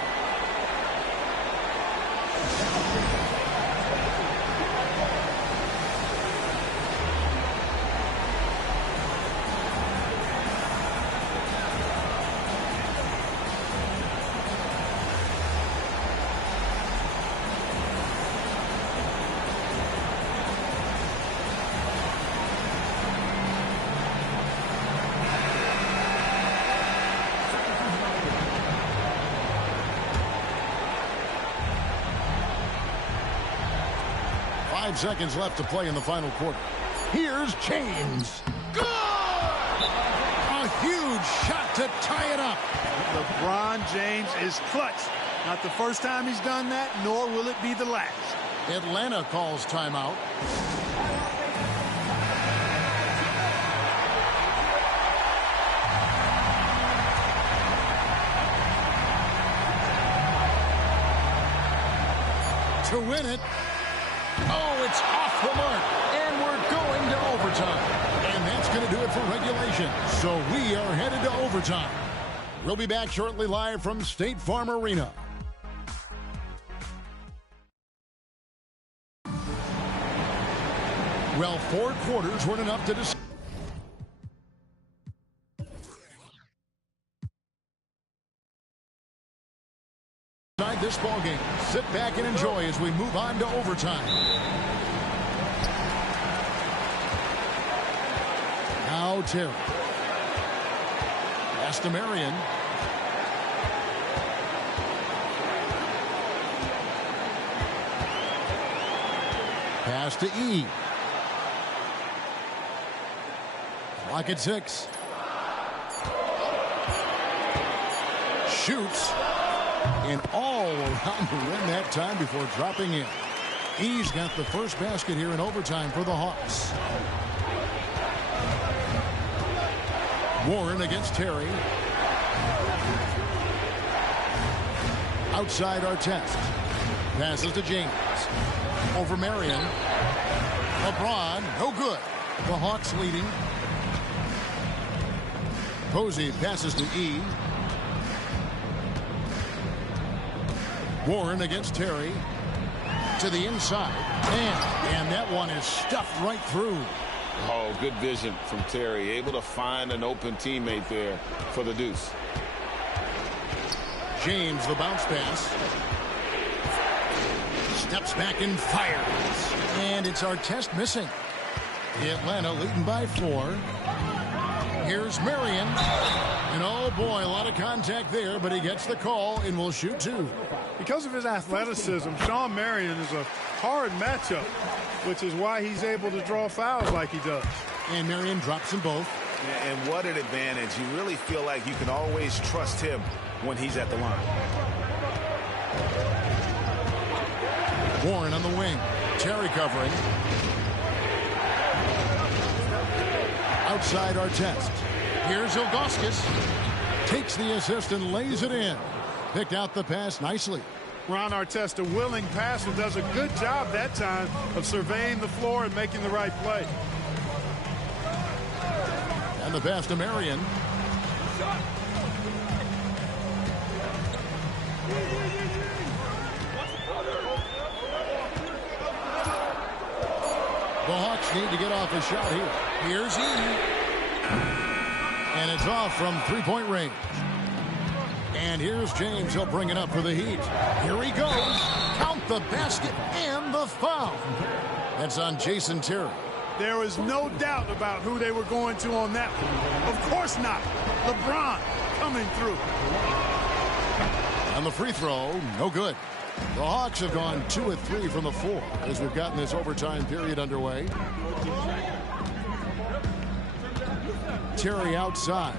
Seconds left to play in the final quarter. Here's James. Good! A huge shot to tie it up. LeBron James is clutch. Not the first time he's done that, nor will it be the last. Atlanta calls timeout. To win it. Oh, it's off the mark, and we're going to overtime. And that's going to do it for regulation. So we are headed to overtime. We'll be back shortly live from State Farm Arena. Well, 4 quarters weren't enough to decide this ball game. Sit back and enjoy as we move on to overtime. Now Terry. Pass to Marion. Pass to E. Clock at 6. Shoots. And all around the rim that time before dropping in. He's got the first basket here in overtime for the Hawks. Warren against Terry. Outside Artest. Passes to James. Over Marion. LeBron, no good. The Hawks leading. Posey passes to E. Warren against Terry. To the inside. And that one is stuffed right through. Oh, good vision from Terry. Able to find an open teammate there for the deuce. James, the bounce pass. Steps back and fires. And it's Artest missing. Atlanta leading by 4. Here's Marion. And oh boy, a lot of contact there, but he gets the call and will shoot 2. Because of his athleticism, Shawn Marion is a hard matchup, which is why he's able to draw fouls like he does. And Marion drops them both. And what an advantage. You really feel like you can always trust him when he's at the line. Warren on the wing. Terry covering. Outside Artest. Here's Ilgauskas. Takes the assist and lays it in. Picked out the pass nicely. Ron Artest, a willing passer, does a good job that time of surveying the floor and making the right play. And the pass to Marion. The Hawks need to get off a shot here. Here's E. And it's off from three-point range. And here's James. He'll bring it up for the Heat. Here he goes. Count the basket and the foul. That's on Jason Terry. There was no doubt about who they were going to on that one. Of course not. LeBron coming through. And the free throw, no good. The Hawks have gone 2 of 3 from the floor as we've gotten this overtime period underway. Terry outside.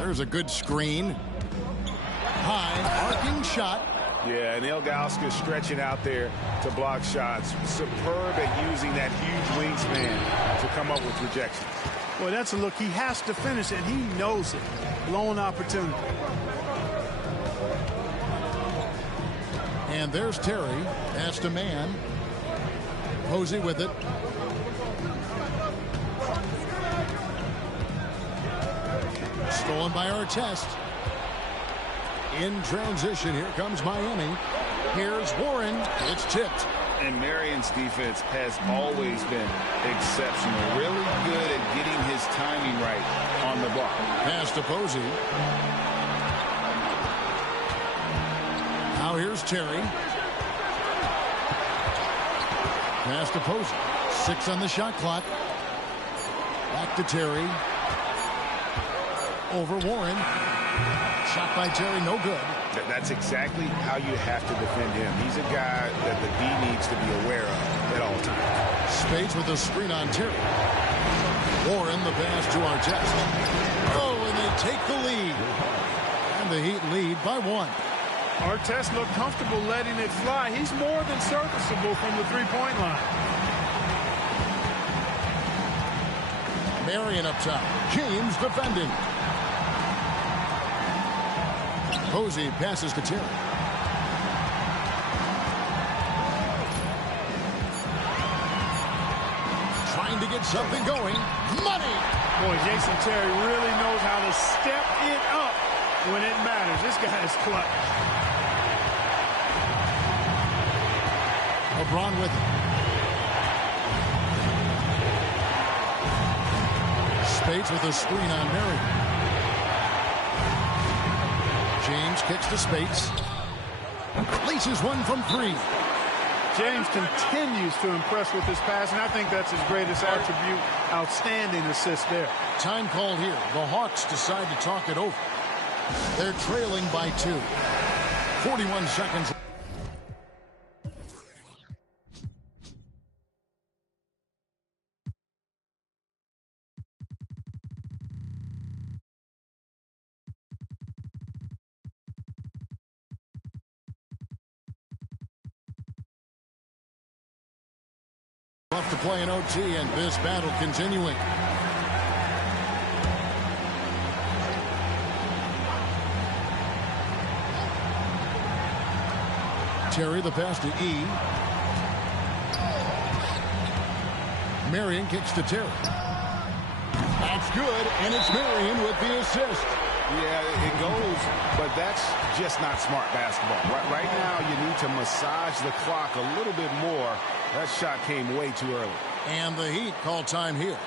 There's a good screen. High, arcing shot. Yeah, and Ilgauskas stretching out there to block shots. Superb at using that huge wingspan to come up with rejections. Boy, that's a look he has to finish, and he knows it. Blown opportunity. And there's Terry. Pass to man. Posey with it. Stolen by Artest. In transition, here comes Miami. Here's Warren. It's tipped. And Marion's defense has always been exceptional. Really good at getting his timing right on the block. Pass to Posey. Now here's Terry. Pass to Posey. 6 on the shot clock. Back to Terry. Over Warren. Shot by Terry, no good. That's exactly how you have to defend him. He's a guy that the D needs to be aware of at all times. Spades with a screen on Terry. Warren, the pass to Artest. Oh, and they take the lead. And the Heat lead by 1. Artest looked comfortable letting it fly. He's more than serviceable from the three-point line. Marion up top. James defending. Posey passes to Terry. Trying to get something going. Money! Boy, Jason Terry really knows how to step it up when it matters. This guy is clutch. LeBron with it. Spades with a screen on Marion. James kicks to Spades. Laces one from 3. James continues to impress with his passing. I think that's his greatest attribute. Outstanding assist there. Time called here. The Hawks decide to talk it over. They're trailing by 2. 41 seconds. Left to play in OT, and this battle continuing. Terry, the pass to E. Marion kicks to Terry. That's good, and it's Marion with the assist. Yeah, it goes, but that's just not smart basketball. Right now, you need to massage the clock a little bit more. That shot came way too early. And the Heat call time here.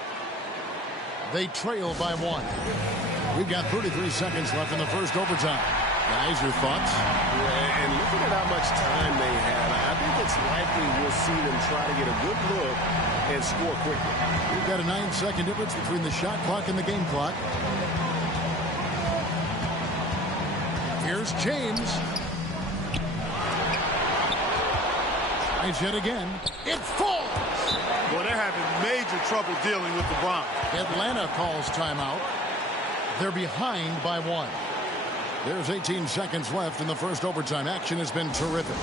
They trail by 1. We've got 33 seconds left in the first overtime. Guys, your thoughts? Yeah, and looking at how much time they have, I think it's likely we'll see them try to get a good look and score quickly. We've got a 9-second difference between the shot clock and the game clock. Here's James. Tries yet again. It falls. Well, they're having major trouble dealing with LeBron. Atlanta calls timeout. They're behind by 1. There's 18 seconds left in the first overtime. Action has been terrific.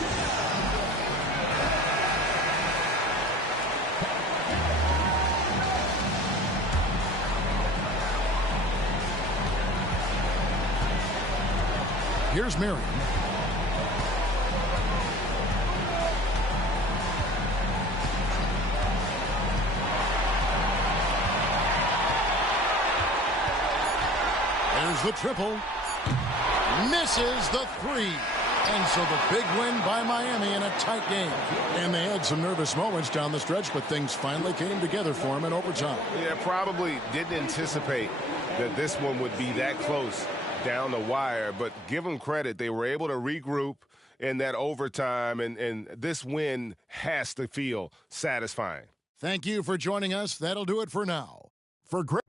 Here's Marion. the triple. Misses the three. And so the big win by Miami in a tight game. And they had some nervous moments down the stretch, but things finally came together for them in overtime. Yeah, probably didn't anticipate that this one would be that close down the wire, but give them credit. They were able to regroup in that overtime, and this win has to feel satisfying. Thank you for joining us. That'll do it for now. For great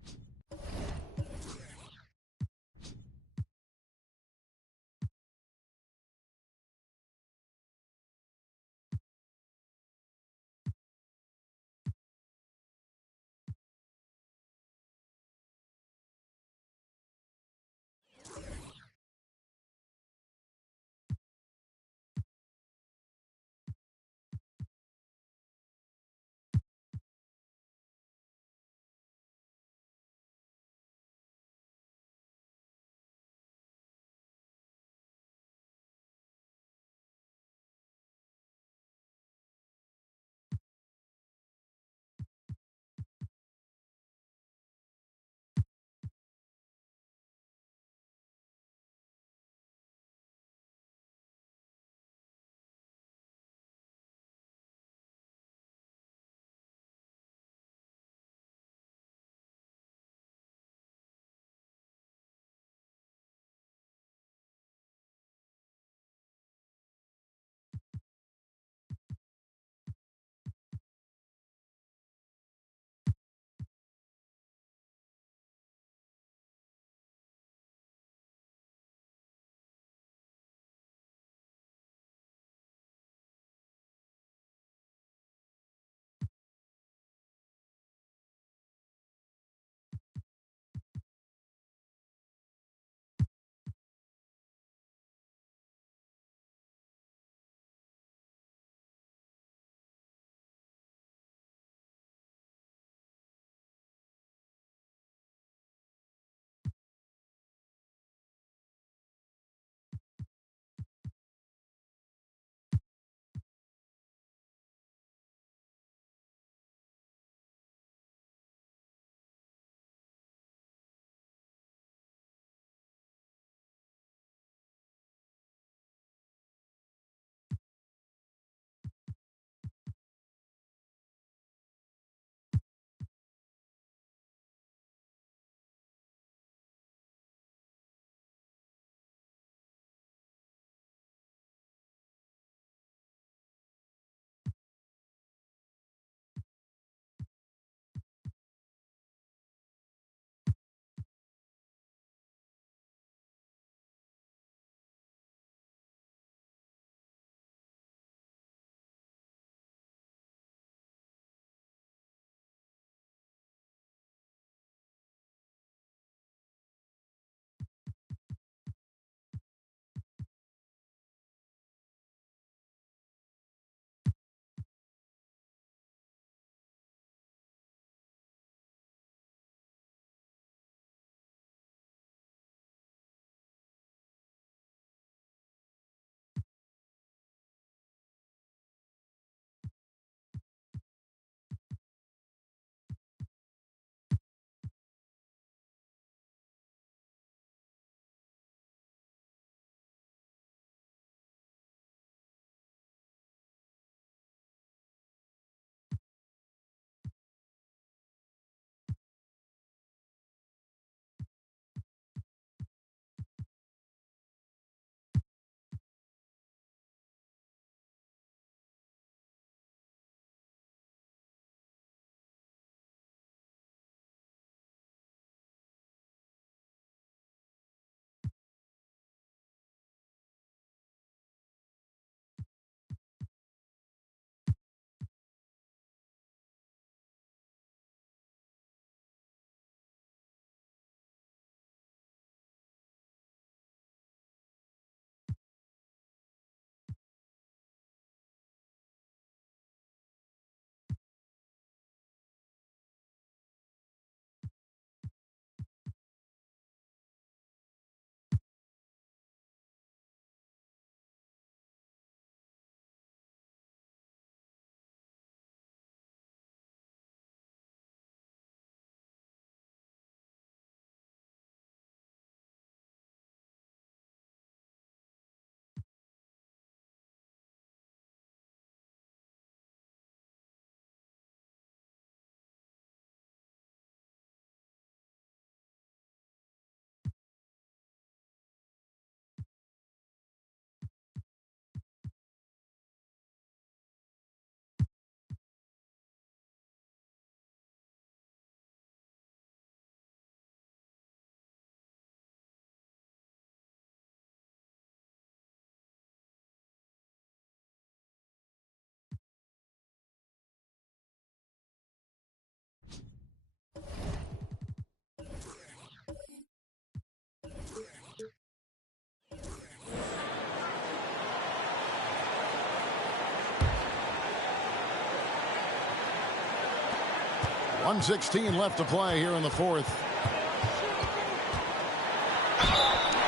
1:16 left to play here in the fourth.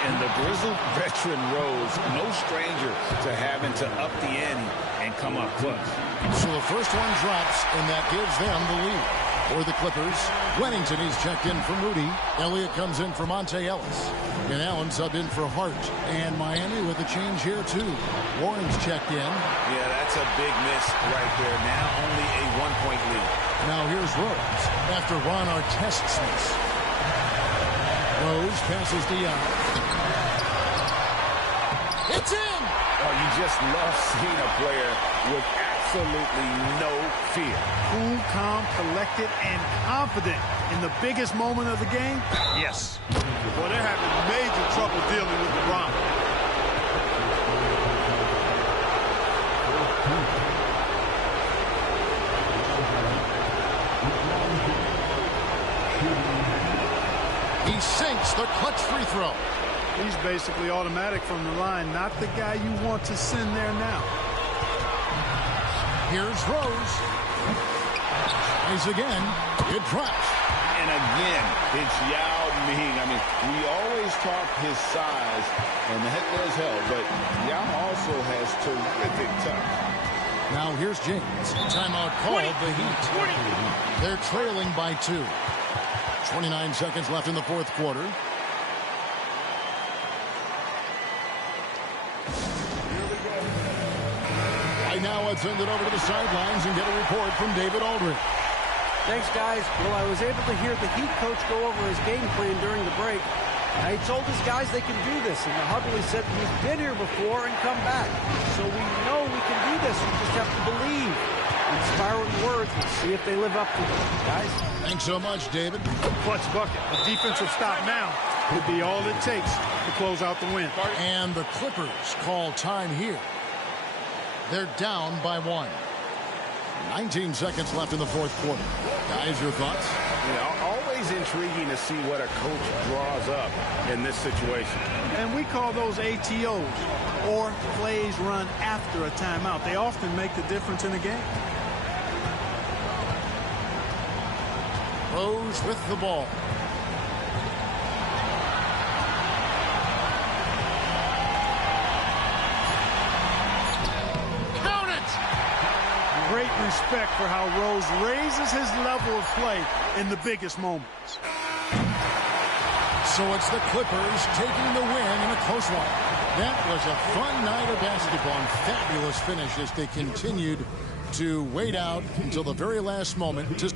And the grizzled veteran Rose, no stranger to having to up the ante and come up clutch. So the first one drops, and that gives them the lead. For the Clippers, Wennington is checked in for Moody. Elliott comes in for Monte Ellis. And Allen subbed in for Hart. And Miami with a change here, too. Warren's checked in. Yeah, that's a big miss right there. Now only a 1-point lead. Now here's Rose after Ron Artest miss. Rose passes Dion. It's in! Oh, you just love seeing a player with absolutely no fear. Cool, calm, collected, and confident in the biggest moment of the game? Yes. Well, they're having major trouble dealing with LeBron. He sinks the clutch free throw. He's basically automatic from the line, not the guy you want to send there now. Here's Rose. Tries again. It drops. And again, it's Yao Ming. I mean, we always talk his size, and that does help, but Yao also has terrific touch. Now here's James. Timeout called the Heat. They're trailing by 2. 29 seconds left in the fourth quarter. Right now, let's send it over to the sidelines and get a report from David Aldridge. Thanks, guys. Well, I was able to hear the Heat coach go over his game plan during the break. He told his guys they can do this, and the huddle, he said he's been here before and come back. So we know we can do this. We just have to believe. Inspiring words. We'll see if they live up to them, guys. Thanks so much, David. Clutch bucket. A defensive stop now would be all it takes to close out the win. And the Clippers call time here. They're down by 1. 19 seconds left in the fourth quarter. Guys, your thoughts? You know, always intriguing to see what a coach draws up in this situation. And we call those ATOs, or plays run after a timeout. They often make the difference in a game. Rose with the ball. Count it! Great respect for how Rose raises his level of play in the biggest moments. So it's the Clippers taking the win in a close one. That was a fun night of basketball and fabulous finish as they continued to wait out until the very last moment to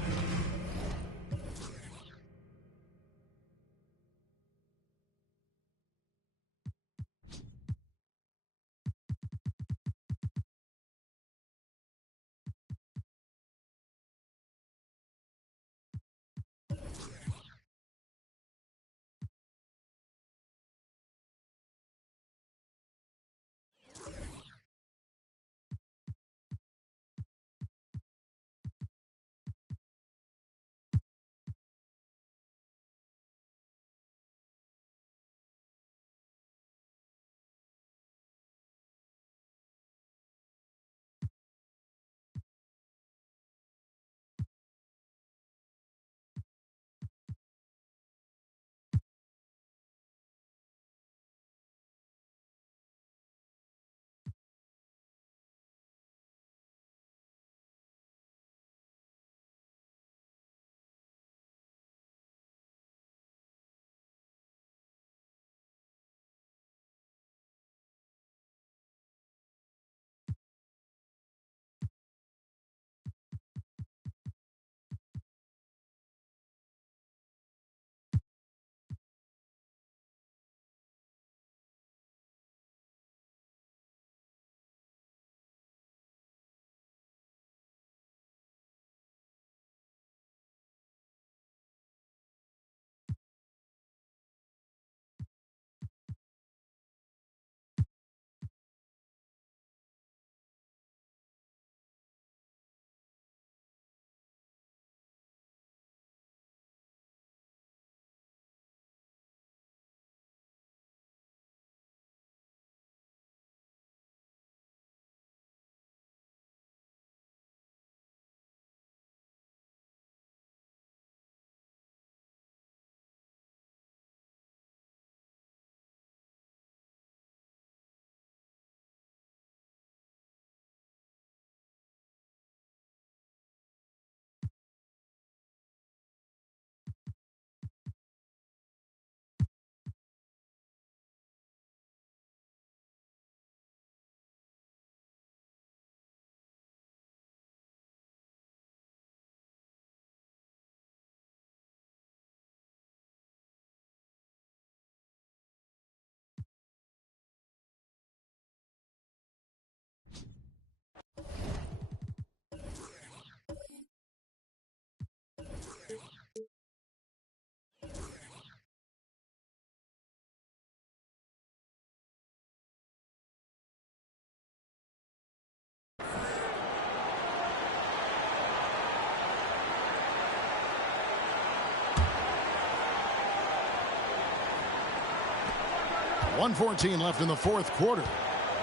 1:14 left in the fourth quarter.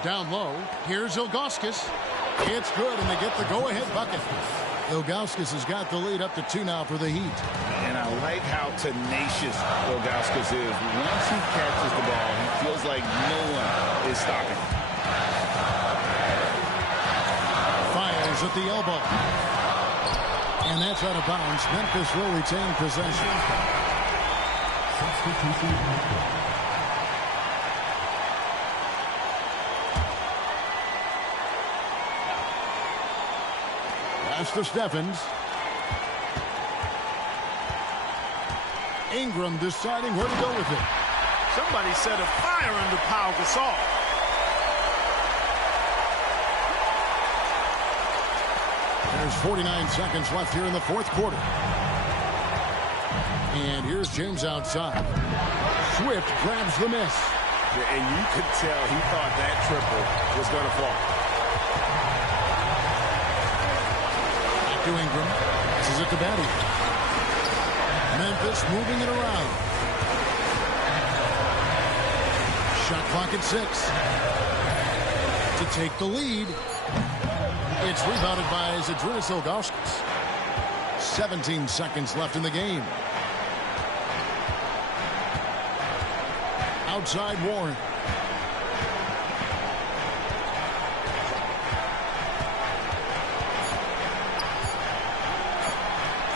Down low, here's Ilgauskas. It's good, and they get the go-ahead bucket. Ilgauskas has got the lead up to 2 now for the Heat. And I like how tenacious Ilgauskas is. Once he catches the ball, he feels like no one is stopping him. Fires at the elbow. And that's out of bounds. Memphis will retain possession. Pass to Stephens. Ingram deciding where to go with it. Somebody set a fire under Pau Gasol. There's 49 seconds left here in the fourth quarter. And here's James outside. Swift grabs the miss. Yeah, and you could tell he thought that triple was going to fall. Back to Ingram. This is it to Batty. Memphis moving it around. Shot clock at 6. To take the lead. It's rebounded by Zydrunas Ilgauskas. 17 seconds left in the game. Outside Warren.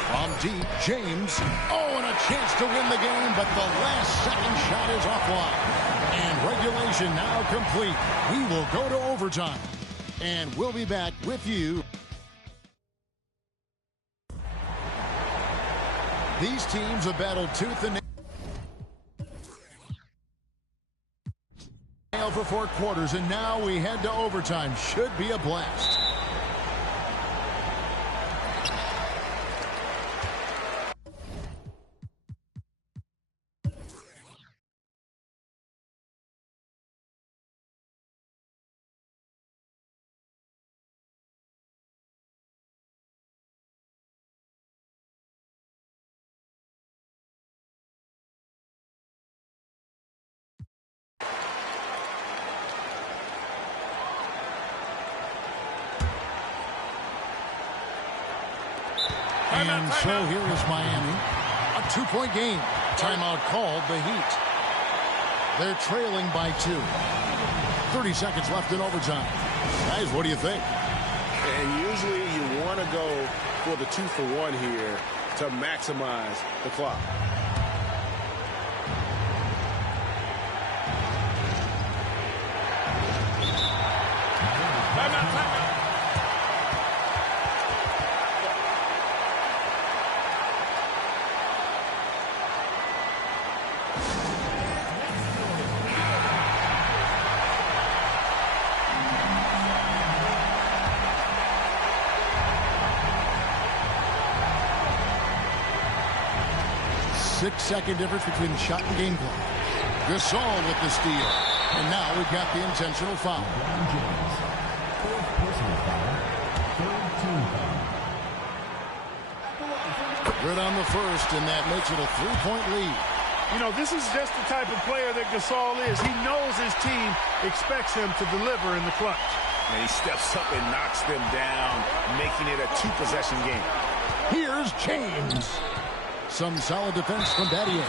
From deep, James. Oh, and a chance to win the game, but the last second shot is offline. And regulation now complete. We will go to overtime. And we'll be back with you. These teams have battled tooth and nail for 4 quarters, and now we head to overtime. Should be a blast. And so here is Miami. A 2-point game. Timeout called the Heat. They're trailing by 2. 30 seconds left in overtime. Guys, what do you think? And usually you want to go for the 2-for-1 here to maximize the clock. Timeout. 6-second difference between the shot and game clock. Gasol with the steal. And now we've got the intentional foul. Good on the first, and that makes it a 3-point lead. You know, this is just the type of player that Gasol is. He knows his team expects him to deliver in the clutch. And he steps up and knocks them down, making it a 2-possession game. Here's James. Some solid defense from Battier.